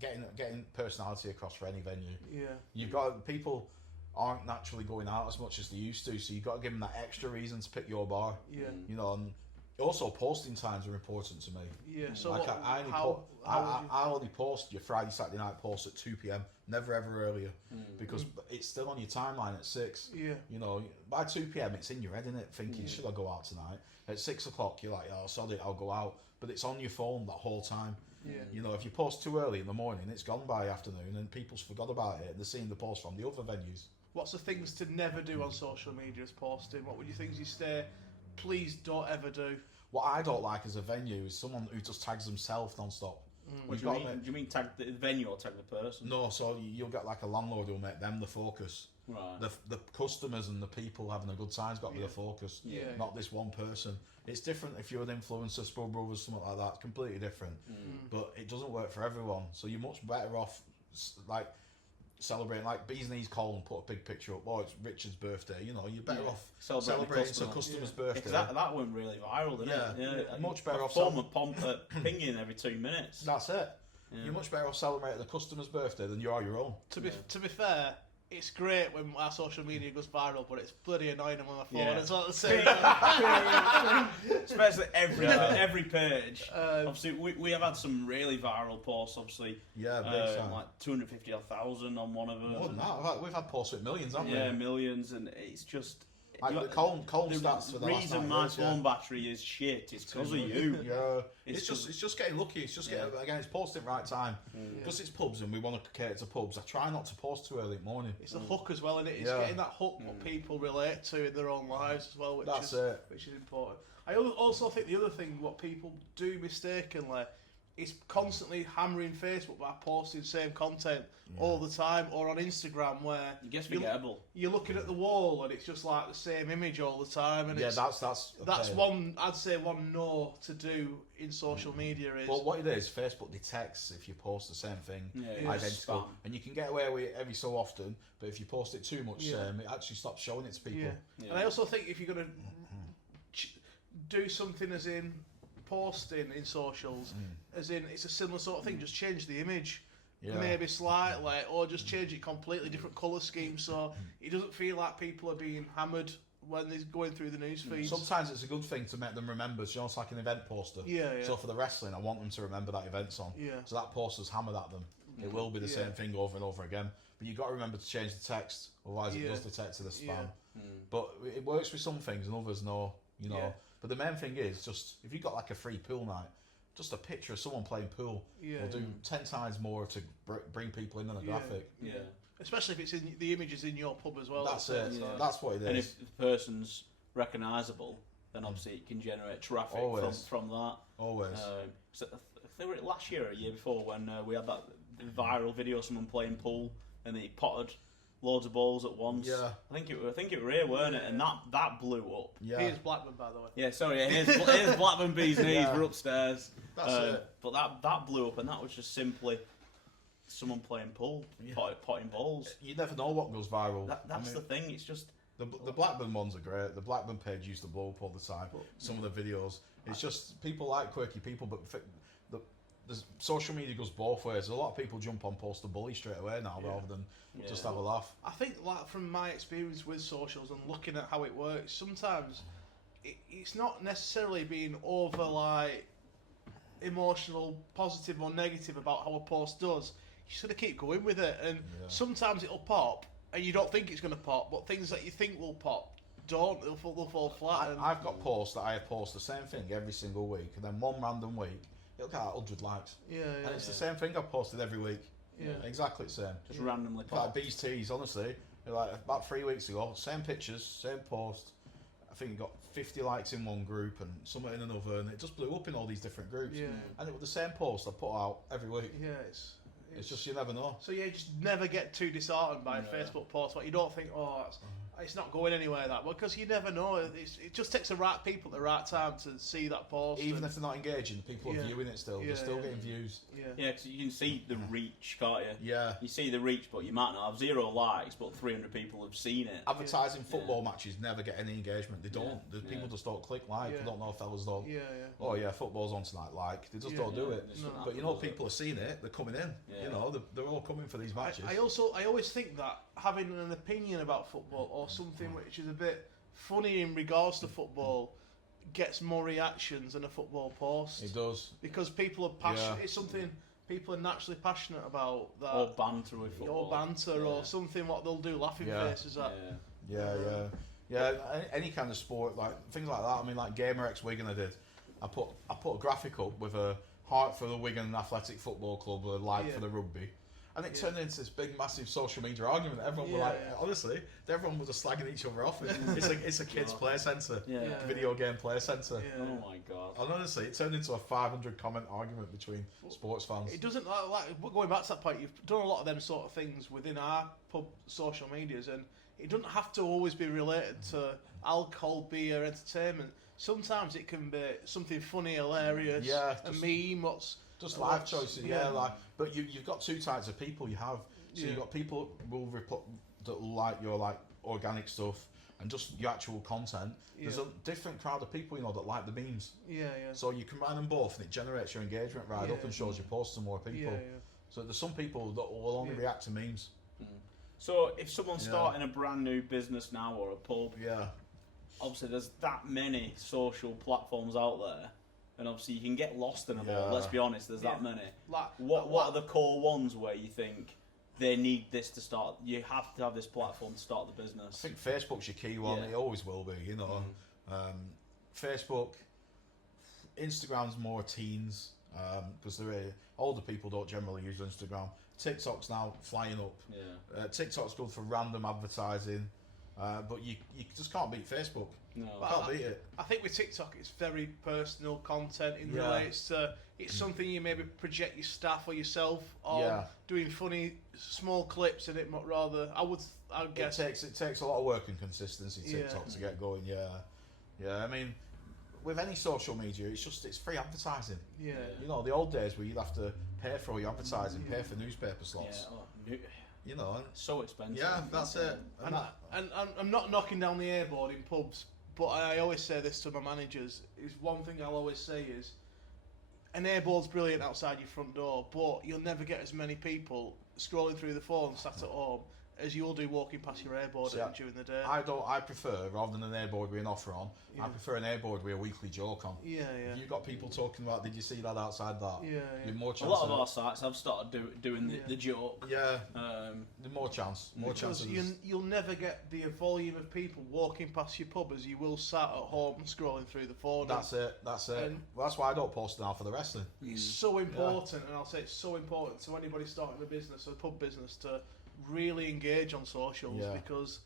Getting personality across for any venue. You've got people aren't naturally going out as much as they used to, so you've got to give them that extra reason to pick your bar. You know. And also, posting times are important to me. So like I only post your Friday, Saturday night posts at 2 p.m. Never ever earlier, because it's still on your timeline at 6. You know, by 2 p.m. it's in your head, innit? Thinking, should I go out tonight? At 6 o'clock, you're like, oh, sorry, I'll go out. But it's on your phone that whole time. You know, if you post too early in the morning, it's gone by afternoon, and people's forgot about it, and they're seeing the post from the other venues. What's the things to never do on social media as posting? What would you things you say? Please don't ever do. What I don't like as a venue is someone who just tags themselves non-stop. What do you mean tag the venue or tag the person? No, so you'll get like a landlord who'll make them the focus. Right. The customers and the people having a good time's got to be the focus, not this one person. It's different if you're an influencer, Spur Brothers, something like that. It's completely different. But it doesn't work for everyone. So you're much better off like celebrating, like Bees Knees Cole and put a big picture up. Oh, it's Richard's birthday. You know, you're better off celebrating a customer's birthday. Because that went really viral, didn't it? Much better off pinging every 2 minutes. That's it. You're much better off celebrating the customer's birthday than you are your own. To be fair, it's great when our social media goes viral, but it's bloody annoying on my phone as well at the same time. Especially every page. Obviously, we have had some really viral posts, obviously. Yeah, big time. Like 250,000 on one of them. More than that. We've had posts with millions, haven't we? Yeah, millions, and it's just... Like the Colin stats for the last reason my phone battery is shit is because of you. It's just getting lucky. It's just it's posting right time. Because it's pubs and we want to cater to pubs. I try not to post too early in the morning. It's a hook as well, isn't it? It's getting that hook what people relate to in their own lives as well, which is important. I also think the other thing what people do mistakenly is constantly hammering Facebook by posting same content all the time, or on Instagram where it gets forgettable. You're looking at the wall and it's just like the same image all the time, and that's one I'd say one no to do in social media is. Well, what it is, Facebook detects if you post the same thing identical, and you can get away with it every so often. But if you post it too much, it actually stops showing it to people. And I also think if you're going to do something as in posting in socials, as in it's a similar sort of thing, just change the image maybe slightly, or just change it completely different colour scheme so it doesn't feel like people are being hammered when they're going through the news feeds. Sometimes it's a good thing to make them remember. So it's like an event poster. So for the wrestling, I want them to remember that event's on. So that poster's hammered at them. It will be the same thing over and over again. But you've got to remember to change the text, otherwise it does detect to the spam. But it works with some things and others no, you know. But the main thing is just, if you've got like a free pool night, just a picture of someone playing pool will do 10 times more to bring people in than a graphic. Yeah. Especially if it's in the images in your pub as well. That's it. Yeah. That's what it is. And if the person's recognisable, then obviously it can generate traffic from that. Always. So they were last year or a year before when we had that viral video of someone playing pool and he potted loads of balls at once. Yeah. I think it was Ray, weren't it? And that blew up. Yeah. Here's Blackburn, by the way. Yeah, sorry. Here's Blackburn Bees Knees. We're upstairs. That's it. But that blew up, and that was just simply someone playing pool, potting balls. You never know what goes viral. That's the thing. It's just the Blackburn ones are great. The Blackburn page used to blow up all the time. Some of the videos. It's just people like quirky people, but the social media goes both ways. A lot of people jump on post to bully straight away now rather than just have a laugh. I think, like, from my experience with socials and looking at how it works, sometimes it's not necessarily being over like emotional, positive or negative about how a post does. You just got to keep going with it, and sometimes it'll pop, and you don't think it's going to pop, but things that you think will pop don't. They'll fall flat. I've got posts that I post the same thing every single week, and then one random week it'll get 100 likes. And it's the same thing I've posted every week. Exactly the same. Just randomly pop. Like Bees Teas, honestly. Like about 3 weeks ago, same pictures, same post. I think it got 50 likes in one group and some in another, and it just blew up in all these different groups. And it was the same post I put out every week. It's just, you never know. So you just never get too disheartened by a Facebook post. Like, you don't think, it's not going anywhere that well, because you never know. It just takes the right people at the right time to see that post. Even if they're not engaging, people are viewing it still. They're still getting views. Yeah, because you can see the reach, can't you? Yeah. You see the reach, but you might not have 0 likes, but 300 people have seen it. Advertising football matches never get any engagement. They don't. The people just don't click like. I don't know if fellas don't. Oh yeah, football's on tonight. Like, they just don't do it. No. But you know, people are seeing it. They're coming in. You know, they're all coming for these matches. I always think that having an opinion about football or something which is a bit funny in regards to football gets more reactions than a football post. It does. Because people are passionate. It's something people are naturally passionate about. That, or banter with football. Or banter or something what they'll do, laughing faces at. Yeah, any kind of sport, like things like that. I mean, like Gamer X Wigan I put a graphic up with a heart for the Wigan Athletic Football Club, a like for the rugby. And it turned into this big, massive social media argument. Everyone were like, honestly, everyone was just slagging each other off. It's a kids' play centre, video game play centre. Oh my god! And honestly, it turned into a 500 comment argument between sports fans. It doesn't like going back to that point. You've done a lot of them sort of things within our pub social medias, and it doesn't have to always be related to alcohol, beer, entertainment. Sometimes it can be something funny, hilarious, a meme. Just life choices, but you've got 2 types of people. You have you've got people that like your like organic stuff and just your actual content. There's a different crowd of people, that like the memes. So you combine them both, and it generates your engagement up and shows your posts to more people. So there's some people that will only react to memes. So if someone's starting a brand new business now or a pub, obviously there's that many social platforms out there. And obviously you can get lost in them all. Let's be honest, there's that many. What are the core ones where you think they need this to start? You have to have this platform to start the business. I think Facebook's your key one. It always will be. Facebook, Instagram's more teens because older people don't generally use Instagram. TikTok's now flying up. TikTok's good for random advertising, but you just can't beat Facebook. No, can't beat it. I think with TikTok, it's very personal content in relates to. It's something you maybe project your staff or yourself on doing funny small clips in it. Rather, I guess it takes a lot of work and consistency. TikTok to get going. I mean, with any social media, it's free advertising. The old days where you'd have to pay for all your advertising, pay for newspaper slots. So expensive. Yeah, that's it. And I'm not knocking down the airboard in pubs. But I always say this to my managers, is one thing I'll always say is, an airboard's brilliant outside your front door, but you'll never get as many people scrolling through the phone sat at home as you'll do walking past your airboard during the day. I prefer, rather than an airboard with an offer on, I prefer an airboard with a weekly joke on. Yeah. If you've got people talking about, did you see that outside that? Yeah. More chance a lot of our sites have started doing the joke. Yeah. The more chance. Because you'll never get the volume of people walking past your pub as you will sat at home scrolling through the phone. That's it. Well, that's why I don't post now for the wrestling. It's so important, and I'll say it's so important to anybody starting a business or a pub business to really engage on socials because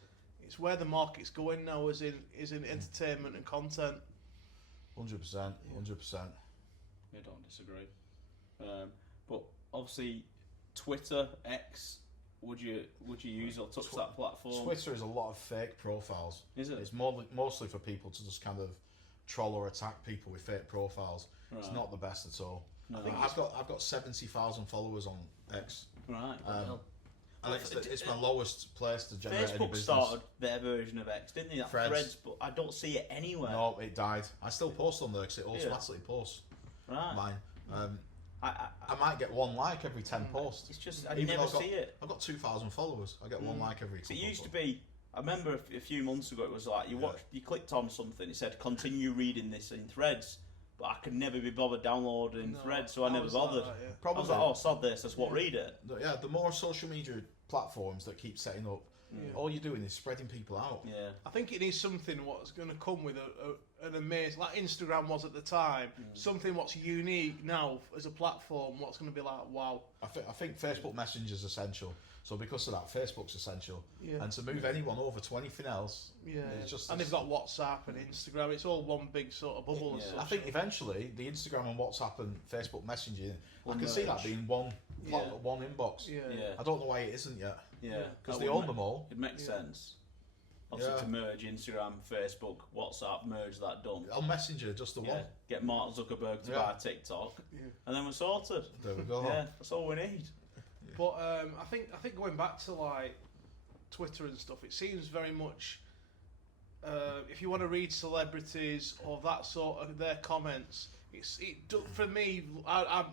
it's where the market's going now, is in entertainment and content. 100%. I don't disagree. But obviously, Twitter, X, would you use or touch that platform? Twitter is a lot of fake profiles. Is it? It's mostly for people to just kind of troll or attack people with fake profiles. Right. It's not the best at all. No, I think I've got 70,000 followers on X. Right. And it's my lowest place to generate any business. Facebook started their version of X, didn't they? That Threads, but I don't see it anywhere. No, it died. I still post on there because it automatically posts. Right. Mine. I might get one like every 10 posts. It's just I never see it. I've got 2,000 followers. I get one like every. It used to be. I remember a few months ago it was like you clicked on something. It said continue reading this in Threads. But I could never be bothered downloading Threads, so I never bothered. I was like, oh, sod this, let's read it. Yeah, the more social media platforms that keep setting up, all you're doing is spreading people out. Yeah, I think it needs something what's going to come with an amazing, like Instagram was at the time, something what's unique now as a platform, what's going to be like, wow. I think Facebook Messenger is essential. So because of that, Facebook's essential. Yeah. And to move anyone over to anything else, it's just... And they've got WhatsApp and Instagram. It's all one big sort of bubble. Yeah. I think eventually the Instagram and WhatsApp and Facebook Messaging, I can see that being one inbox. Yeah. I don't know why it isn't yet. Yeah, because they own them all. It makes sense. Obviously, to merge Instagram, Facebook, WhatsApp, merge that, done. On Messenger, just the one. Get Mark Zuckerberg to buy TikTok, and then we're sorted. There we go. Yeah, that's all we need. But I think going back to like Twitter and stuff, it seems very much if you want to read celebrities or that sort of their comments, for me. I'm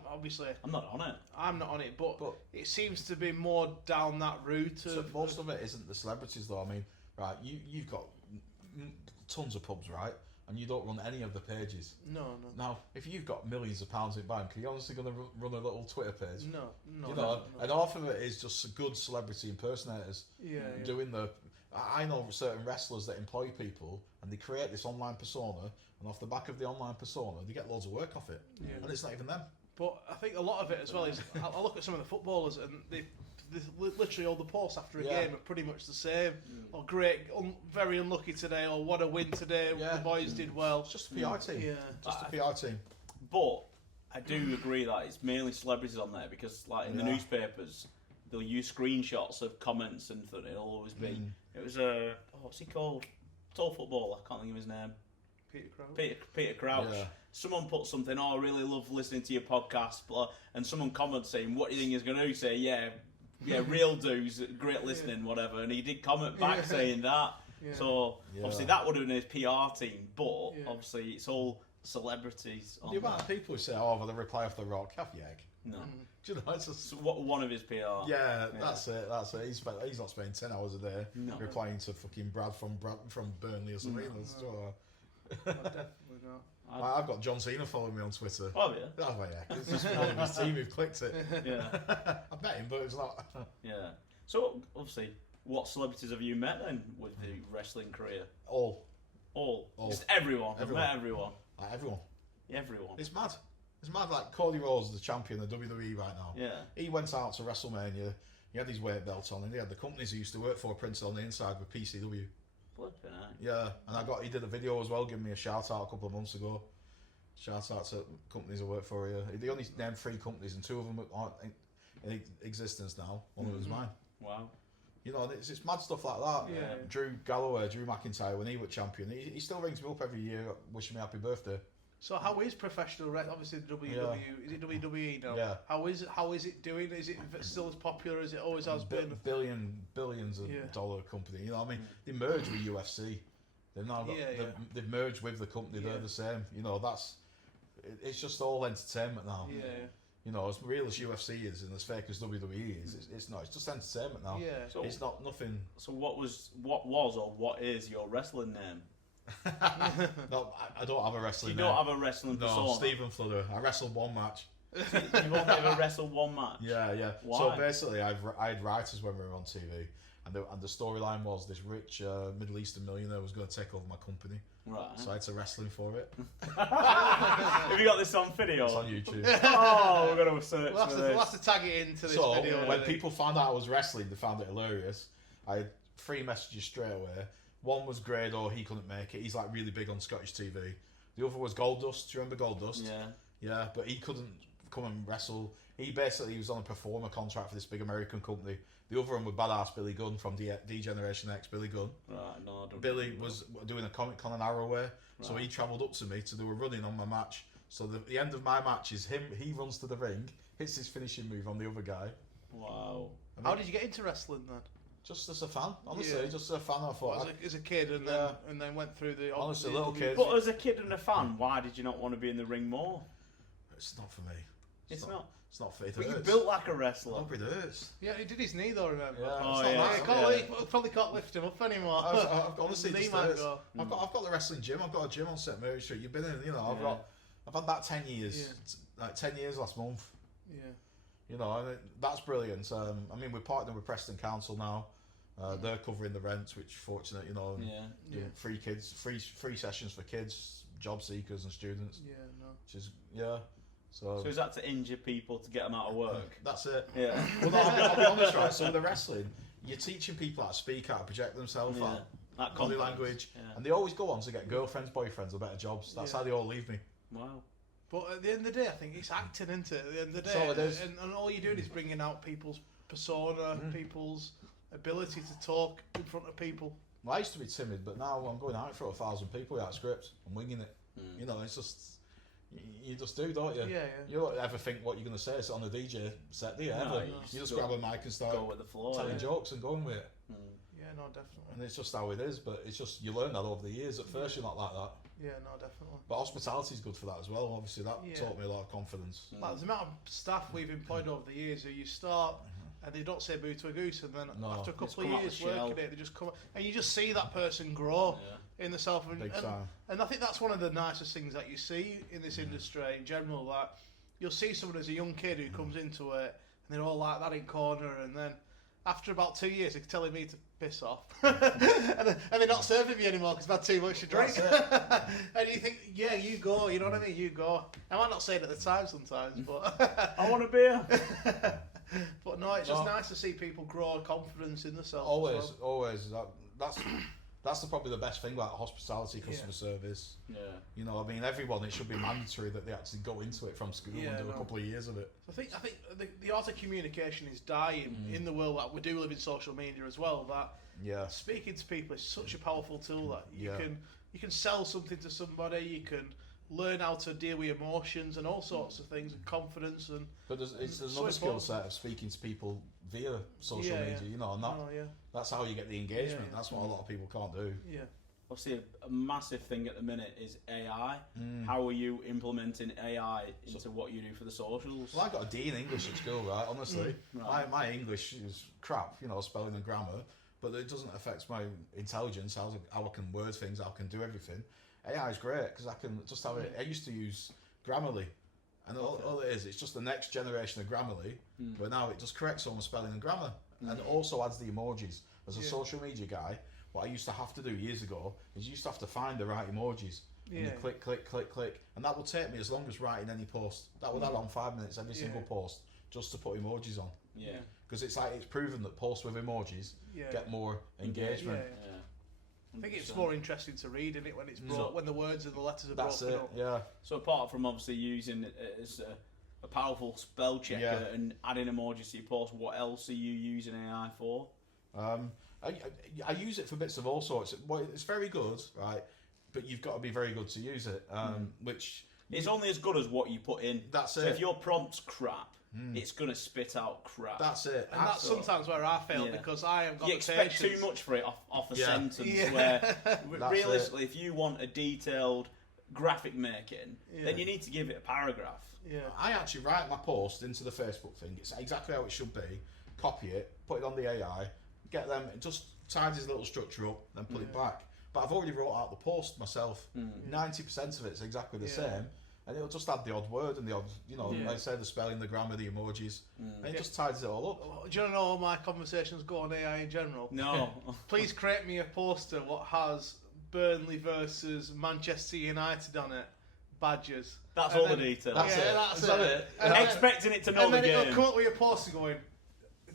not on it. I'm not on it, but it seems to be more down that route. Most of it isn't the celebrities, though. I mean, right? You've got tons of pubs, right? And you don't run any of the pages. No. Now, if you've got millions of pounds in bank, are you honestly going to run a little Twitter page? No. You know, and half of it is just good celebrity impersonators. Doing the. I know certain wrestlers that employ people, and they create this online persona, and off the back of the online persona, they get loads of work off it, and it's not even them. But I think a lot of it as well is I look at some of the footballers, and they literally all the posts after a game are pretty much the same. Or great, very unlucky today, or what a win today. The boys did well. It's just a PR team. Just a PR team. But I do agree that it's mainly celebrities on there because, like in the newspapers, they'll use screenshots of comments and it'll always be. It was what's he called? Tall footballer. I can't think of his name. Peter Crouch. Yeah. Someone put something. Oh, I really love listening to your podcast. And someone comments saying, "What do you think he's going to do?" Say, "Yeah, real dudes, great listening, whatever." And he did comment back saying that. Yeah. So obviously that would have been his PR team, but obviously it's all celebrities. The amount of people who say, "Oh, well, the reply off the Rock, have you egg?" No. Do you know, it's just one of his PR. Yeah, that's it. He's not spending 10 hours a day replying to fucking Brad from Burnley or something. No, definitely not. I've got John Cena following me on Twitter. Oh yeah. Oh yeah. It's just one of his team who've clicked it. Yeah. I bet him, but it's not. Yeah. So obviously, what celebrities have you met then with the wrestling career? All. Just everyone. I've met everyone. Like everyone. Everyone. It's mad. It's mad. Like Cody Rhodes, the champion of WWE right now. Yeah. He went out to WrestleMania. He had his weight belt on, and he had the companies he used to work for printed on the inside with PCW. Flipping out. Yeah, and he did a video as well, giving me a shout out a couple of months ago. Shout out to companies I work for here. He only named 3 companies, and 2 of them aren't in existence now. One of them is mine. Wow. You know, it's mad stuff like that. Yeah. Drew McIntyre, when he was champion, he still rings me up every year wishing me happy birthday. So how is professional wrestling? Obviously WWE. Is it WWE now? Yeah. How is it doing? Is it still as popular as it always has been? Billions of dollar company. You know what I mean? They merged with UFC. They've now got they've merged with the company. They're the same. You know, it's just all entertainment now. Yeah. You know, as real as UFC is and as fake as WWE is, it's not. It's just entertainment now. Yeah. So, it's not nothing. So what was or what is your wrestling name? No, I don't have a wrestling You name. don't have a wrestling persona? No, Stephen Fludder. I wrestled one match. You've only ever wrestled one match? Yeah. Why? So basically, I had writers when we were on TV, and the storyline was this rich Middle Eastern millionaire was going to take over my company. Right. So I had to wrestle him for it. Have you got this on video? It's on YouTube. Oh, we're going to search for this. We'll have to tag it into this video. So when people found out I was wrestling, they found it hilarious. I had 3 messages straight away. One was Grado, he couldn't make it. He's like really big on Scottish TV. The other was Goldust. Do you remember Goldust? Yeah. Yeah, but he couldn't come and wrestle. He was on a performer contract for this big American company. The other one was badass Billy Gunn from D-Generation X, Billy Gunn. Right, no, I don't Billy was doing a Comic Con in Arroway, so he travelled up to me to do a run-in on my match. So the end of my match is him, he runs to the ring, hits his finishing move on the other guy. Wow. How did you get into wrestling then? Just as a fan, honestly, just as a fan. I thought as a kid, and then went through the honestly little kid. But as a kid and a fan, why did you not want to be in the ring more? It's not for me. It's not. It's not for me. But you built like a wrestler. It hurts. Yeah, he did his knee though. Remember? Yeah. He probably can't lift him up anymore. Honestly, knee might go. I've got the wrestling gym. I've got a gym on St Mary Street. You've been in, you know. I've had that 10 years. Like 10 years last month. Yeah. You know, and that's brilliant. I mean, we're partnering with Preston Council now. They're covering the rents, which fortunate, you know. Doing free sessions for kids, job seekers and students. Yeah, no. Which is So is that to injure people to get them out of work? That's it. Yeah. Well, no, I'll be honest, right? So with the wrestling, you're teaching people how to speak, how to project themselves, that body language, and they always go on to get girlfriends, boyfriends, or better jobs. That's how they all leave me. Wow. But at the end of the day, I think it's acting, isn't it? At the end of the day, So it is. And all you're doing is bringing out people's persona, people's ability to talk in front of people. Well, I used to be timid, but now I'm going out in front of 1,000 people without script. I'm winging it. You know, it's just. You just do, don't you? Yeah. You don't ever think what you're going to say. It's on the DJ set, do you? No, you just grab a mic and start go with the flow, telling jokes and going with it. Yeah, no, definitely. And it's just how it is, but it's just, you learn that over the years. At first, you're not like that. Yeah, no, definitely. But hospitality is good for that as well. Obviously, that taught me a lot of confidence. Like, the amount of staff we've employed over the years who you start and they don't say boo to a goose, and then after a couple of years working it, they just come and you just see that person grow in the self. And I think that's one of the nicest things that you see in this industry in general. That you'll see someone as a young kid who comes into it and they're all like that in corner, and then after about 2 years, they're telling me to piss off, and they're not serving me anymore because I've had too much to drink. And you think, yeah, you go. You know what I mean? You go. I might not say it at the time sometimes, but I want a beer. But no, it's just nice to see people grow confidence in themselves. Always. That's probably the best thing about hospitality, customer service. Yeah. You know, I mean, everyone, it should be mandatory that they actually go into it from school and do a couple of years of it. I think the art of communication is dying in the world that we do live in social media as well. That speaking to people is such a powerful tool that you can sell something to somebody, you can learn how to deal with emotions and all sorts of things, and confidence. But there's another skill set of speaking to people via social media, you know, and that's how you get the engagement. That's what a lot of people can't do. Yeah. Obviously, a massive thing at the minute is AI. How are you implementing AI into what you do for the socials? Well, I got a D in English at school, right? Honestly, my English is crap, you know, spelling and grammar, but it doesn't affect my intelligence, how I can word things, how I can do everything. AI is great because I can just have it. I used to use Grammarly, and all it is, it's just the next generation of Grammarly, but now it just corrects all my spelling and grammar, and it also adds the emojis. As a social media guy, what I used to have to do years ago is you used to have to find the right emojis. And you click, and that will take me as long as writing any post. That will add on 5 minutes every single post just to put emojis on. Yeah. Because it's proven that posts with emojis get more engagement. I think it's more interesting to read, isn't it, when it's when the words and the letters are broken up. Yeah. So apart from obviously using it as a powerful spell checker and adding emojis to your post, what else are you using AI for? I use it for bits of all sorts. Well, it's very good, right? But you've got to be very good to use it. Which it's only as good as what you put in. That's it. So if your prompt's crap, it's going to spit out crap. That's it. And that's sometimes where I fail because I have got you expect too much for it off a sentence where realistically, if you want a detailed graphic making, then you need to give it a paragraph. Yeah. I actually write my post into the Facebook thing. It's exactly how it should be. Copy it, put it on the AI, get them, just tidies the little structure up, then put it back. But I've already wrote out the post myself. 90% of it's exactly the same. And it'll just add the odd word and the odd, like I say, the spelling, the grammar, the emojis. And it just tidies it all up. Do you want to know how my conversations go on AI in general? No. Please create me a poster what has Burnley versus Manchester United on it. Badgers. That's all the details. That's it. Expecting it to know the game. And then it'll come up with a poster going,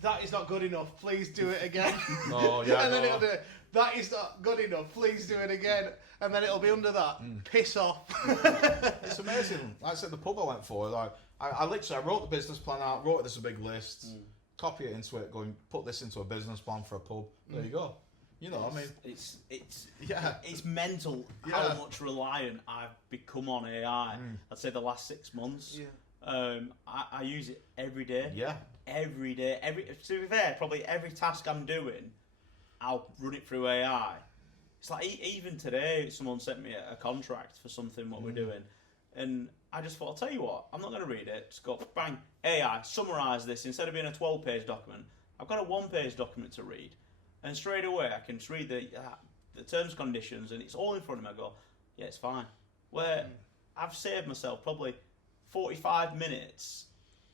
that is not good enough, please do it again. And then it'll do it, that is not good enough, please do it again. And then it'll be under that, piss off. It's amazing. Like I said, the pub I went for, like I literally wrote the business plan out, wrote it as a big list, copy it into it, going, put this into a business plan for a pub. There you go. It's mental how much reliant I've become on AI. I'd say the last 6 months. I use it every day. Every day. To be fair, probably every task I'm doing, I'll run it through AI. It's like even today, someone sent me a contract for something what we're doing, and I just thought, I'll tell you what, I'm not going to read it. Just go bang, AI, summarise this. Instead of being a 12-page document, I've got a 1-page document to read. And straight away, I can just read the terms and conditions, and it's all in front of me. I go, yeah, it's fine. Where I've saved myself probably 45 minutes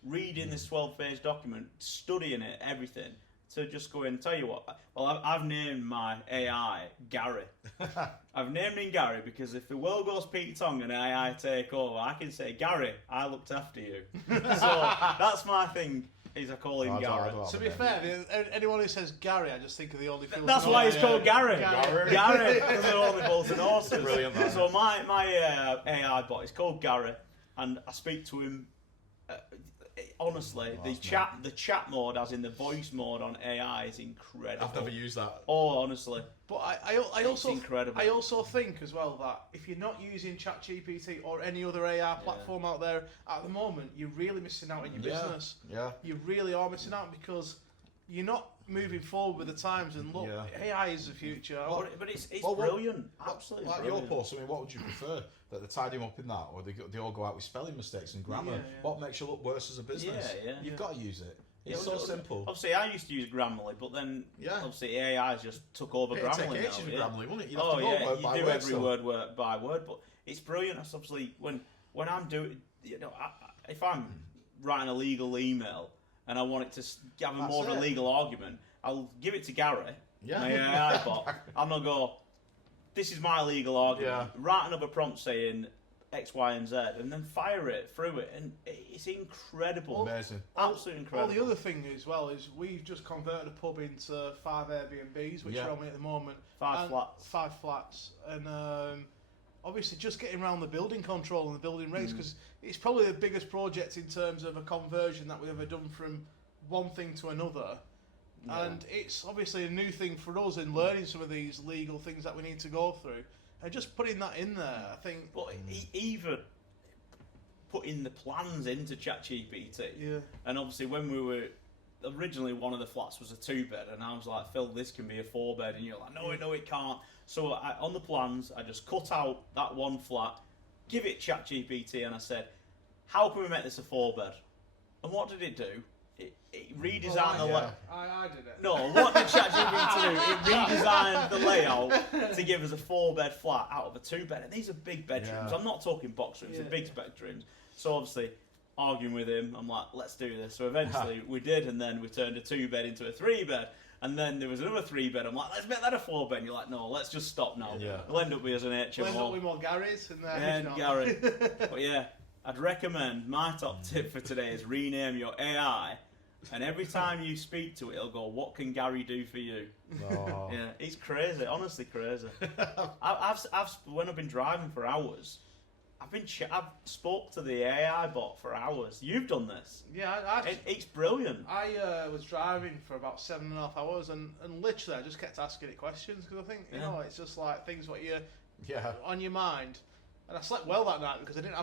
reading this 12-page document, studying it, everything, to just go in and tell you what. Well, I've named my AI Gary. I've named him Gary because if the world goes Pete Tong and AI take over, I can say, Gary, I looked after you. So that's my thing. I call him Gary. To be fair, anyone who says Gary, I just think of the only Fools. That's why he's called Gary. Gary. They're only Fools and Horses. Brilliant, man. So my AI bot is called Gary, and I speak to him. Honestly, the chat mode, as in the voice mode on AI, is incredible. I've never used that. Oh, honestly. But I also incredible. I also think as well that if you're not using ChatGPT or any other AI platform out there at the moment, you're really missing out on your business. Yeah. You really are missing out because you're not moving forward with the times. And look, AI is the future. But it's brilliant. Absolutely like brilliant. Your post, I mean, what would you prefer? That they tidy them up in that, or they all go out with spelling mistakes and grammar? What makes you look worse as a business? You've got to use it. It's so simple. Obviously, I used to use Grammarly, but then obviously AI just took over Grammarly It'd take ages with Grammarly, wouldn't it? You do every word by word, but it's brilliant. That's obviously when I'm doing, if I'm writing a legal email and I want it to have more of a legal argument, I'll give it to Gary, my AI bot. I'm gonna go, this is my legal argument. Write another prompt saying X, Y, and Z, and then fire it through it, and it's incredible. Amazing. Absolutely incredible. Well, the other thing as well is we've just converted a pub into 5 Airbnbs, which are on me at the moment. 5 flats. 5 flats. And obviously just getting around the building control and the building regs, because it's probably the biggest project in terms of a conversion that we've ever done from one thing to another. And it's obviously a new thing for us in learning some of these legal things that we need to go through. And just putting that in there, I think... But even putting the plans into ChatGPT, and obviously when we were... Originally one of the flats was a 2-bed, and I was like, Phil, this can be a 4-bed, and you're like, no, it can't. So on the plans, I just cut out that one flat, give it ChatGPT, and I said, how can we make this a 4-bed? And what did it do? It redesigned the layout. I did it. No, what did ChatGPT do? It redesigned the layout to give us a 4-bed flat out of a 2-bed. And these are big bedrooms. I'm not talking box rooms, they're big bedrooms. So obviously, arguing with him, I'm like, let's do this. So eventually we did, and then we turned a 2-bed into a 3-bed. And then there was another 3-bed. I'm like, let's make that a 4-bed. And you're like, no, let's just stop now. We'll end up with as an HMO. We'll end up with more Garys. And Gary. But yeah, I'd recommend my top tip for today is rename your AI. And every time you speak to it, it'll go, what can Gary do for you? Oh. Yeah, it's crazy, honestly crazy. I've when I've been driving for hours, I've spoke to the AI bot for hours. You've done this. Yeah, it's brilliant. I was driving for about 7.5 hours, and literally I just kept asking it questions, because I think, you know, it's just like things what you on your mind. And I slept well that night because I didn't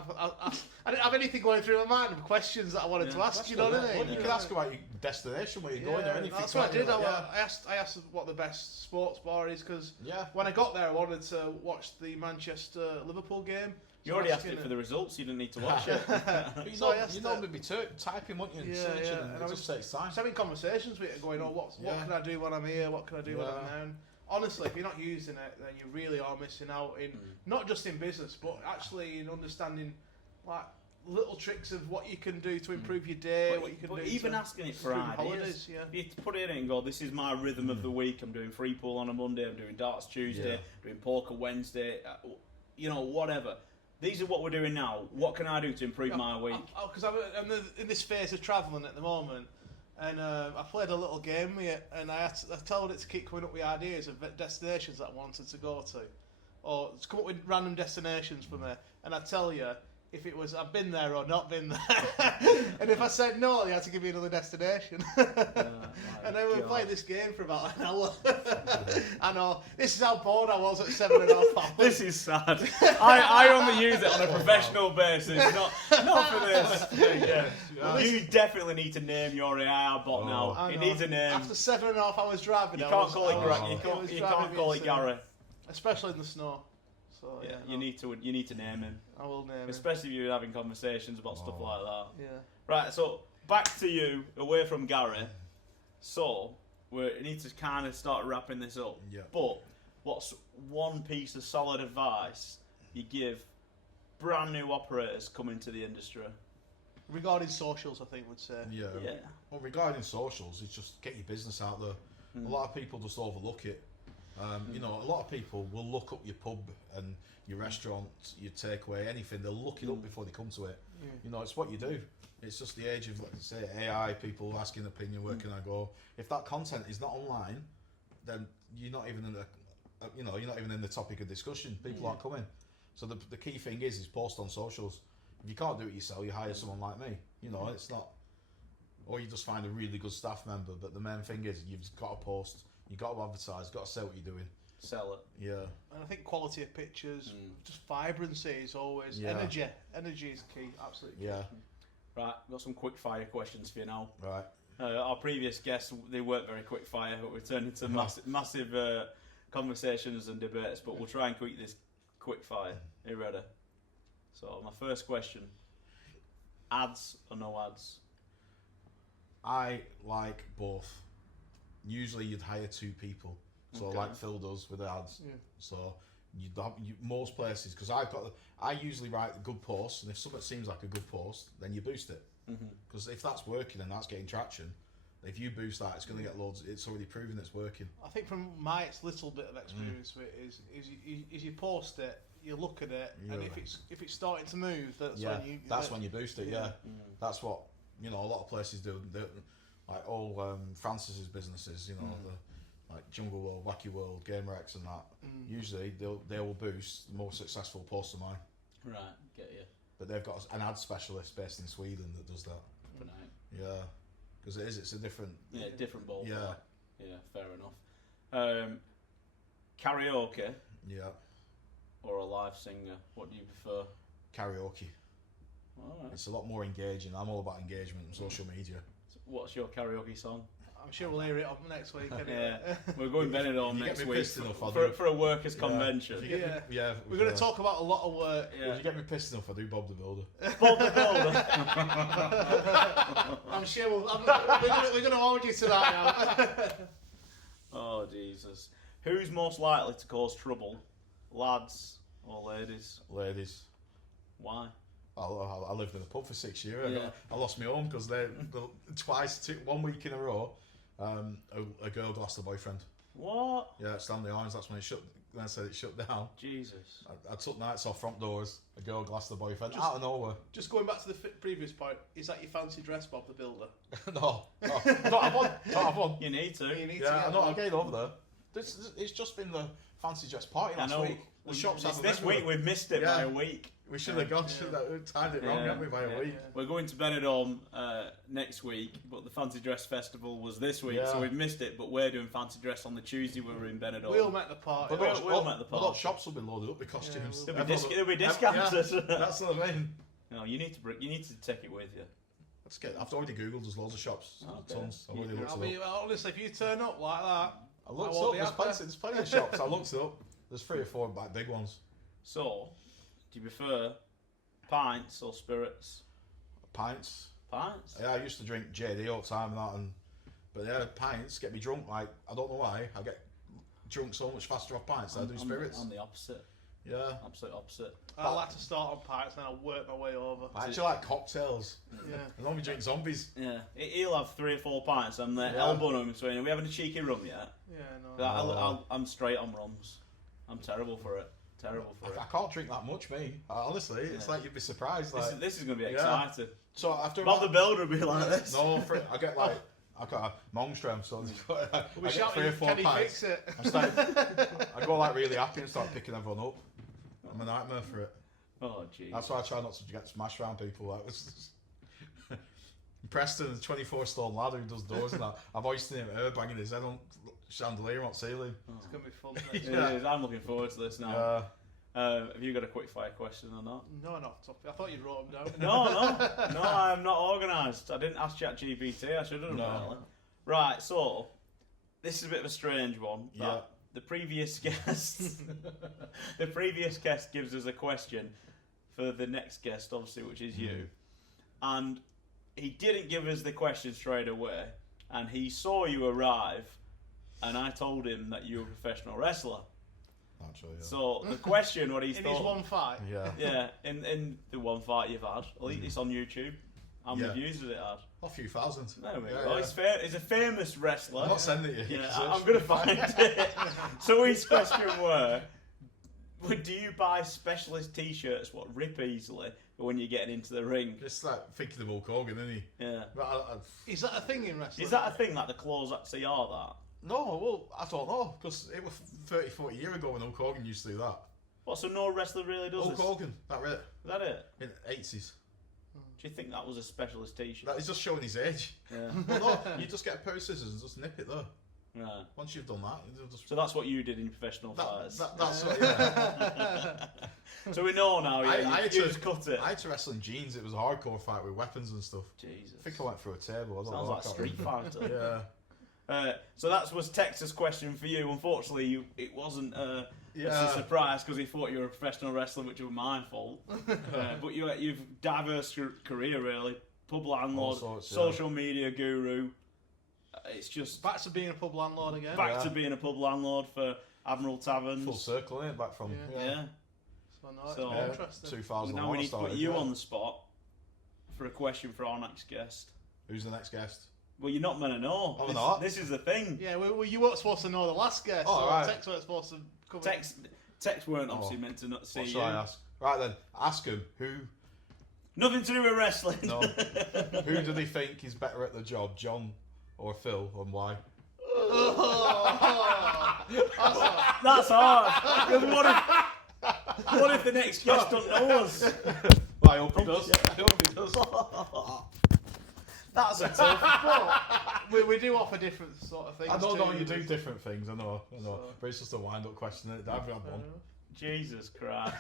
have anything going through my mind of questions that I wanted to ask. You know what I mean? You could ask about your destination, where you're going, or anything. That's what I did. I asked what the best sports bar is, because when I got there, I wanted to watch the Manchester-Liverpool game. You already asked it for the results. You didn't need to watch it. But you normally be typing, wouldn't you? Searching, and it just takes time. Having conversations with it, going, what can I do when I'm here? What can I do when I'm there? And honestly, if you're not using it, then you really are missing out in not just in business, but actually in understanding like little tricks of what you can do to improve your day. What you can do. Even asking it for ideas. Holidays, If you put it in and go, this is my rhythm of the week. I'm doing free pool on a Monday. I'm doing darts Tuesday. Doing poker Wednesday. Whatever. These are what we're doing now. What can I do to improve my week? Because I'm in this phase of travelling at the moment, and I played a little game with it, and I told it to keep coming up with ideas of destinations that I wanted to go to, or to come up with random destinations for me. And I tell you, if it was I've been there or not been there, and if I said no, they had to give me another destination. And then we played this game for about an hour. I know, this is how bored I was at 7.5 hours. This is sad. I only use it on a professional basis, not for this. You definitely need to name your AI bot now. It needs a name. After 7.5 hours driving, you can't call it Gary, especially in the snow. So you need to name him. I will name him. Especially if you're having conversations about stuff like that. Yeah. Right, so back to you, away from Gary. So we need to kind of start wrapping this up. Yeah. But what's one piece of solid advice you give brand new operators coming to the industry? Regarding socials, I think would say. Yeah. Well, regarding socials, it's just get your business out there. A lot of people just overlook it. A lot of people will look up your pub and your restaurant, your takeaway, anything. They'll look it up before they come to it. It's what you do. It's just the age of, let's say, AI. People asking opinion. Where can I go? If that content is not online, then you're not even in the topic of discussion. People aren't coming. So the key thing is post on socials. If you can't do it yourself, you hire someone like me. It's not, or you just find a really good staff member. But the main thing is you've got to post. You've got to advertise, you've got to say what you're doing. Sell it. Yeah. And I think quality of pictures, just vibrancy is always, energy is key, absolutely. Yeah. Right, got some quick fire questions for you now. Right. Our previous guests, they weren't very quick fire, but we turned into massive conversations and debates, but we'll try and keep this quick fire. Are you ready? So, my first question, ads or no ads? I like both. Usually you'd hire 2 people, so like Phil does with the ads. So most places, because I usually write good posts, and if something seems like a good post, then you boost it. Because if that's working and that's getting traction, if you boost that, it's going to get loads. It's already proven it's working. I think from my little bit of experience with it is you post it, you look at it, and if it's starting to move, that's when you boost it. Yeah, that's what a lot of places do. Like all Francis's businesses, the like Jungle World, Wacky World, GameRex and that. Usually they will boost the more successful posts of mine. Right, get you. But they've got an ad specialist based in Sweden that does that. Right. Yeah, because it's a different. Yeah, different ball. Yeah, fair enough. Karaoke. Yeah. Or a live singer. What do you prefer? Karaoke. All right. It's a lot more engaging. I'm all about engagement on social media. What's your karaoke song? I'm sure we'll hear it up next week. Anyway. We're going Benidorm next week for a workers' convention. We're going to talk about a lot of work. If you get me pissed enough, I do Bob the Builder. Bob the Builder. I'm sure we're going to hold you to that now. Oh Jesus! Who's most likely to cause trouble, lads or ladies? Ladies. Why? I lived in a pub for 6 years. I lost my home because twice, 1 week in a row, a girl glassed her boyfriend. What? Yeah, at Stanley Orange. That's when it shut. When I said it shut down. Jesus. I took nights off front doors. A girl glassed her boyfriend out of nowhere. Just going back to the previous point, is that your fancy dress, Bob the Builder? No, not have one. You need to. I'm getting over there. It's just been the fancy dress party last week. The shops this week we've missed it by a week. We should have gone. We timed it wrong, haven't we, by a week? We're going to Benidorm next week, but the Fancy Dress Festival was this week, so we've missed it. But we're doing Fancy Dress on the Tuesday. We were in Benidorm. We'll make the party. We'll make the party. A lot of shops will be loaded up with costumes. There'll be discounts. That's what I mean. No, you need to take it with you. I've already googled. There's loads of shops. Tons. I've already looked it up. Honestly, if you turn up like that, I looked up. There's plenty of shops. I looked it up. There's 3 or 4 big ones. So, Do you prefer pints or spirits? Pints. Pints? Yeah, I used to drink JD all the time but yeah, pints get me drunk. Like, I don't know why. I get drunk so much faster off pints than I do spirits. I'm the opposite. Yeah. Absolute opposite. I like to start on pints, then I'll work my way over. I actually like cocktails. Yeah. I normally drink zombies. Yeah. He'll have 3 or 4 pints. I'm there elbowing him between. Are we having a cheeky rum yet? Yeah, no. I'm straight on rums. I'm terrible for it. I can't drink that much, me. Honestly, it's like you'd be surprised. Like, this is going to be exciting. So after Bob the Builder would be like this. No, I get like I've got a mong strength, so I get 3 or 4 can pints. He fix it? I go like really happy and start picking everyone up. I'm a nightmare for it. Oh, jeez. That's why I try not to get smashed around people. That was Preston, the 24-stone lad who does doors and that. I've hoisted him her banging his head on chandelier on ceiling. It's gonna be fun. It is. I'm looking forward to this now. Have you got a quick fire question or not? No, not tough. I thought you wrote them down. No, I'm not organised. I didn't ask ChatGPT. I should have done that. Right, so this is a bit of a strange one. Yeah. The previous guest, gives us a question for the next guest, obviously, which is you, and he didn't give us the question straight away, and he saw you arrive, and I told him that you were a professional wrestler. Actually, yeah. So the question, what he's in thought, his one fight. Yeah, in the one fight you've had. It's on YouTube. How many views has it had? A few thousand. There we go. He's a famous wrestler. I'm not sending it. Yeah, I'm going to find it. So his question were, do you buy specialist T-shirts what rip easily when you're getting into the ring? It's like thinking of Hulk Hogan, isn't he? Yeah. Is that a thing in wrestling? Is that a thing, like the clothes actually are that? No, well, I don't know, because it was 30, 40 years ago when Hulk Hogan used to do that. What, so no wrestler really does Hulk this? Hogan, that right? Is that it? In the 80s. Do you think that was a specialist T-shirt? That is just showing his age. Yeah. Well, no, you just get a pair of scissors and just nip it there. Right. Once you've done that, so that's what you did in professional fights. That's what, yeah. So we know now. Yeah, I just cut it. I had to wrestle in jeans. It was a hardcore fight with weapons and stuff. Jesus. I think I went through a table. Sounds like Street Fighter. Yeah. So that was Tex's question for you. Unfortunately, it wasn't a surprise because he thought you were a professional wrestler, which was my fault. But you've diverse career really. Pub landlord, social media guru. It's just back to being a pub landlord again. Back to being a pub landlord for Admiral Taverns. Full circle, isn't it? Back from So it's interesting. 2001. Now we need to put you on the spot for a question for our next guest. Who's the next guest? Well, you're not meant to know. I'm not. This is the thing. Yeah, well, you weren't supposed to know the last guest. Oh, right. Tex weren't supposed to come. Tex weren't obviously meant to not see you. What should I ask? Right then, ask him who. Nothing to do with wrestling. No. Who do they think is better at the job, John or Phil, and why? That's hard. Because what if the next guest don't know us? Well, I hope he does. I hope he does. That's a tough. But we do offer different sort of things. I know you do different things. I know. But it's just a wind-up question. I've had one. Jesus Christ.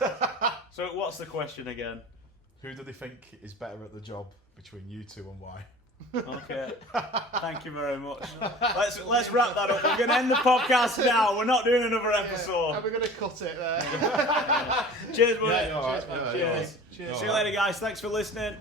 So what's the question again? Who do they think is better at the job between you two and why? Okay. Thank you very much. Let's wrap that up. We're going to end the podcast now. We're not doing another episode. And we're going to cut it there. Cheers, buddy. Yeah, Cheers. See you later, guys. Thanks for listening.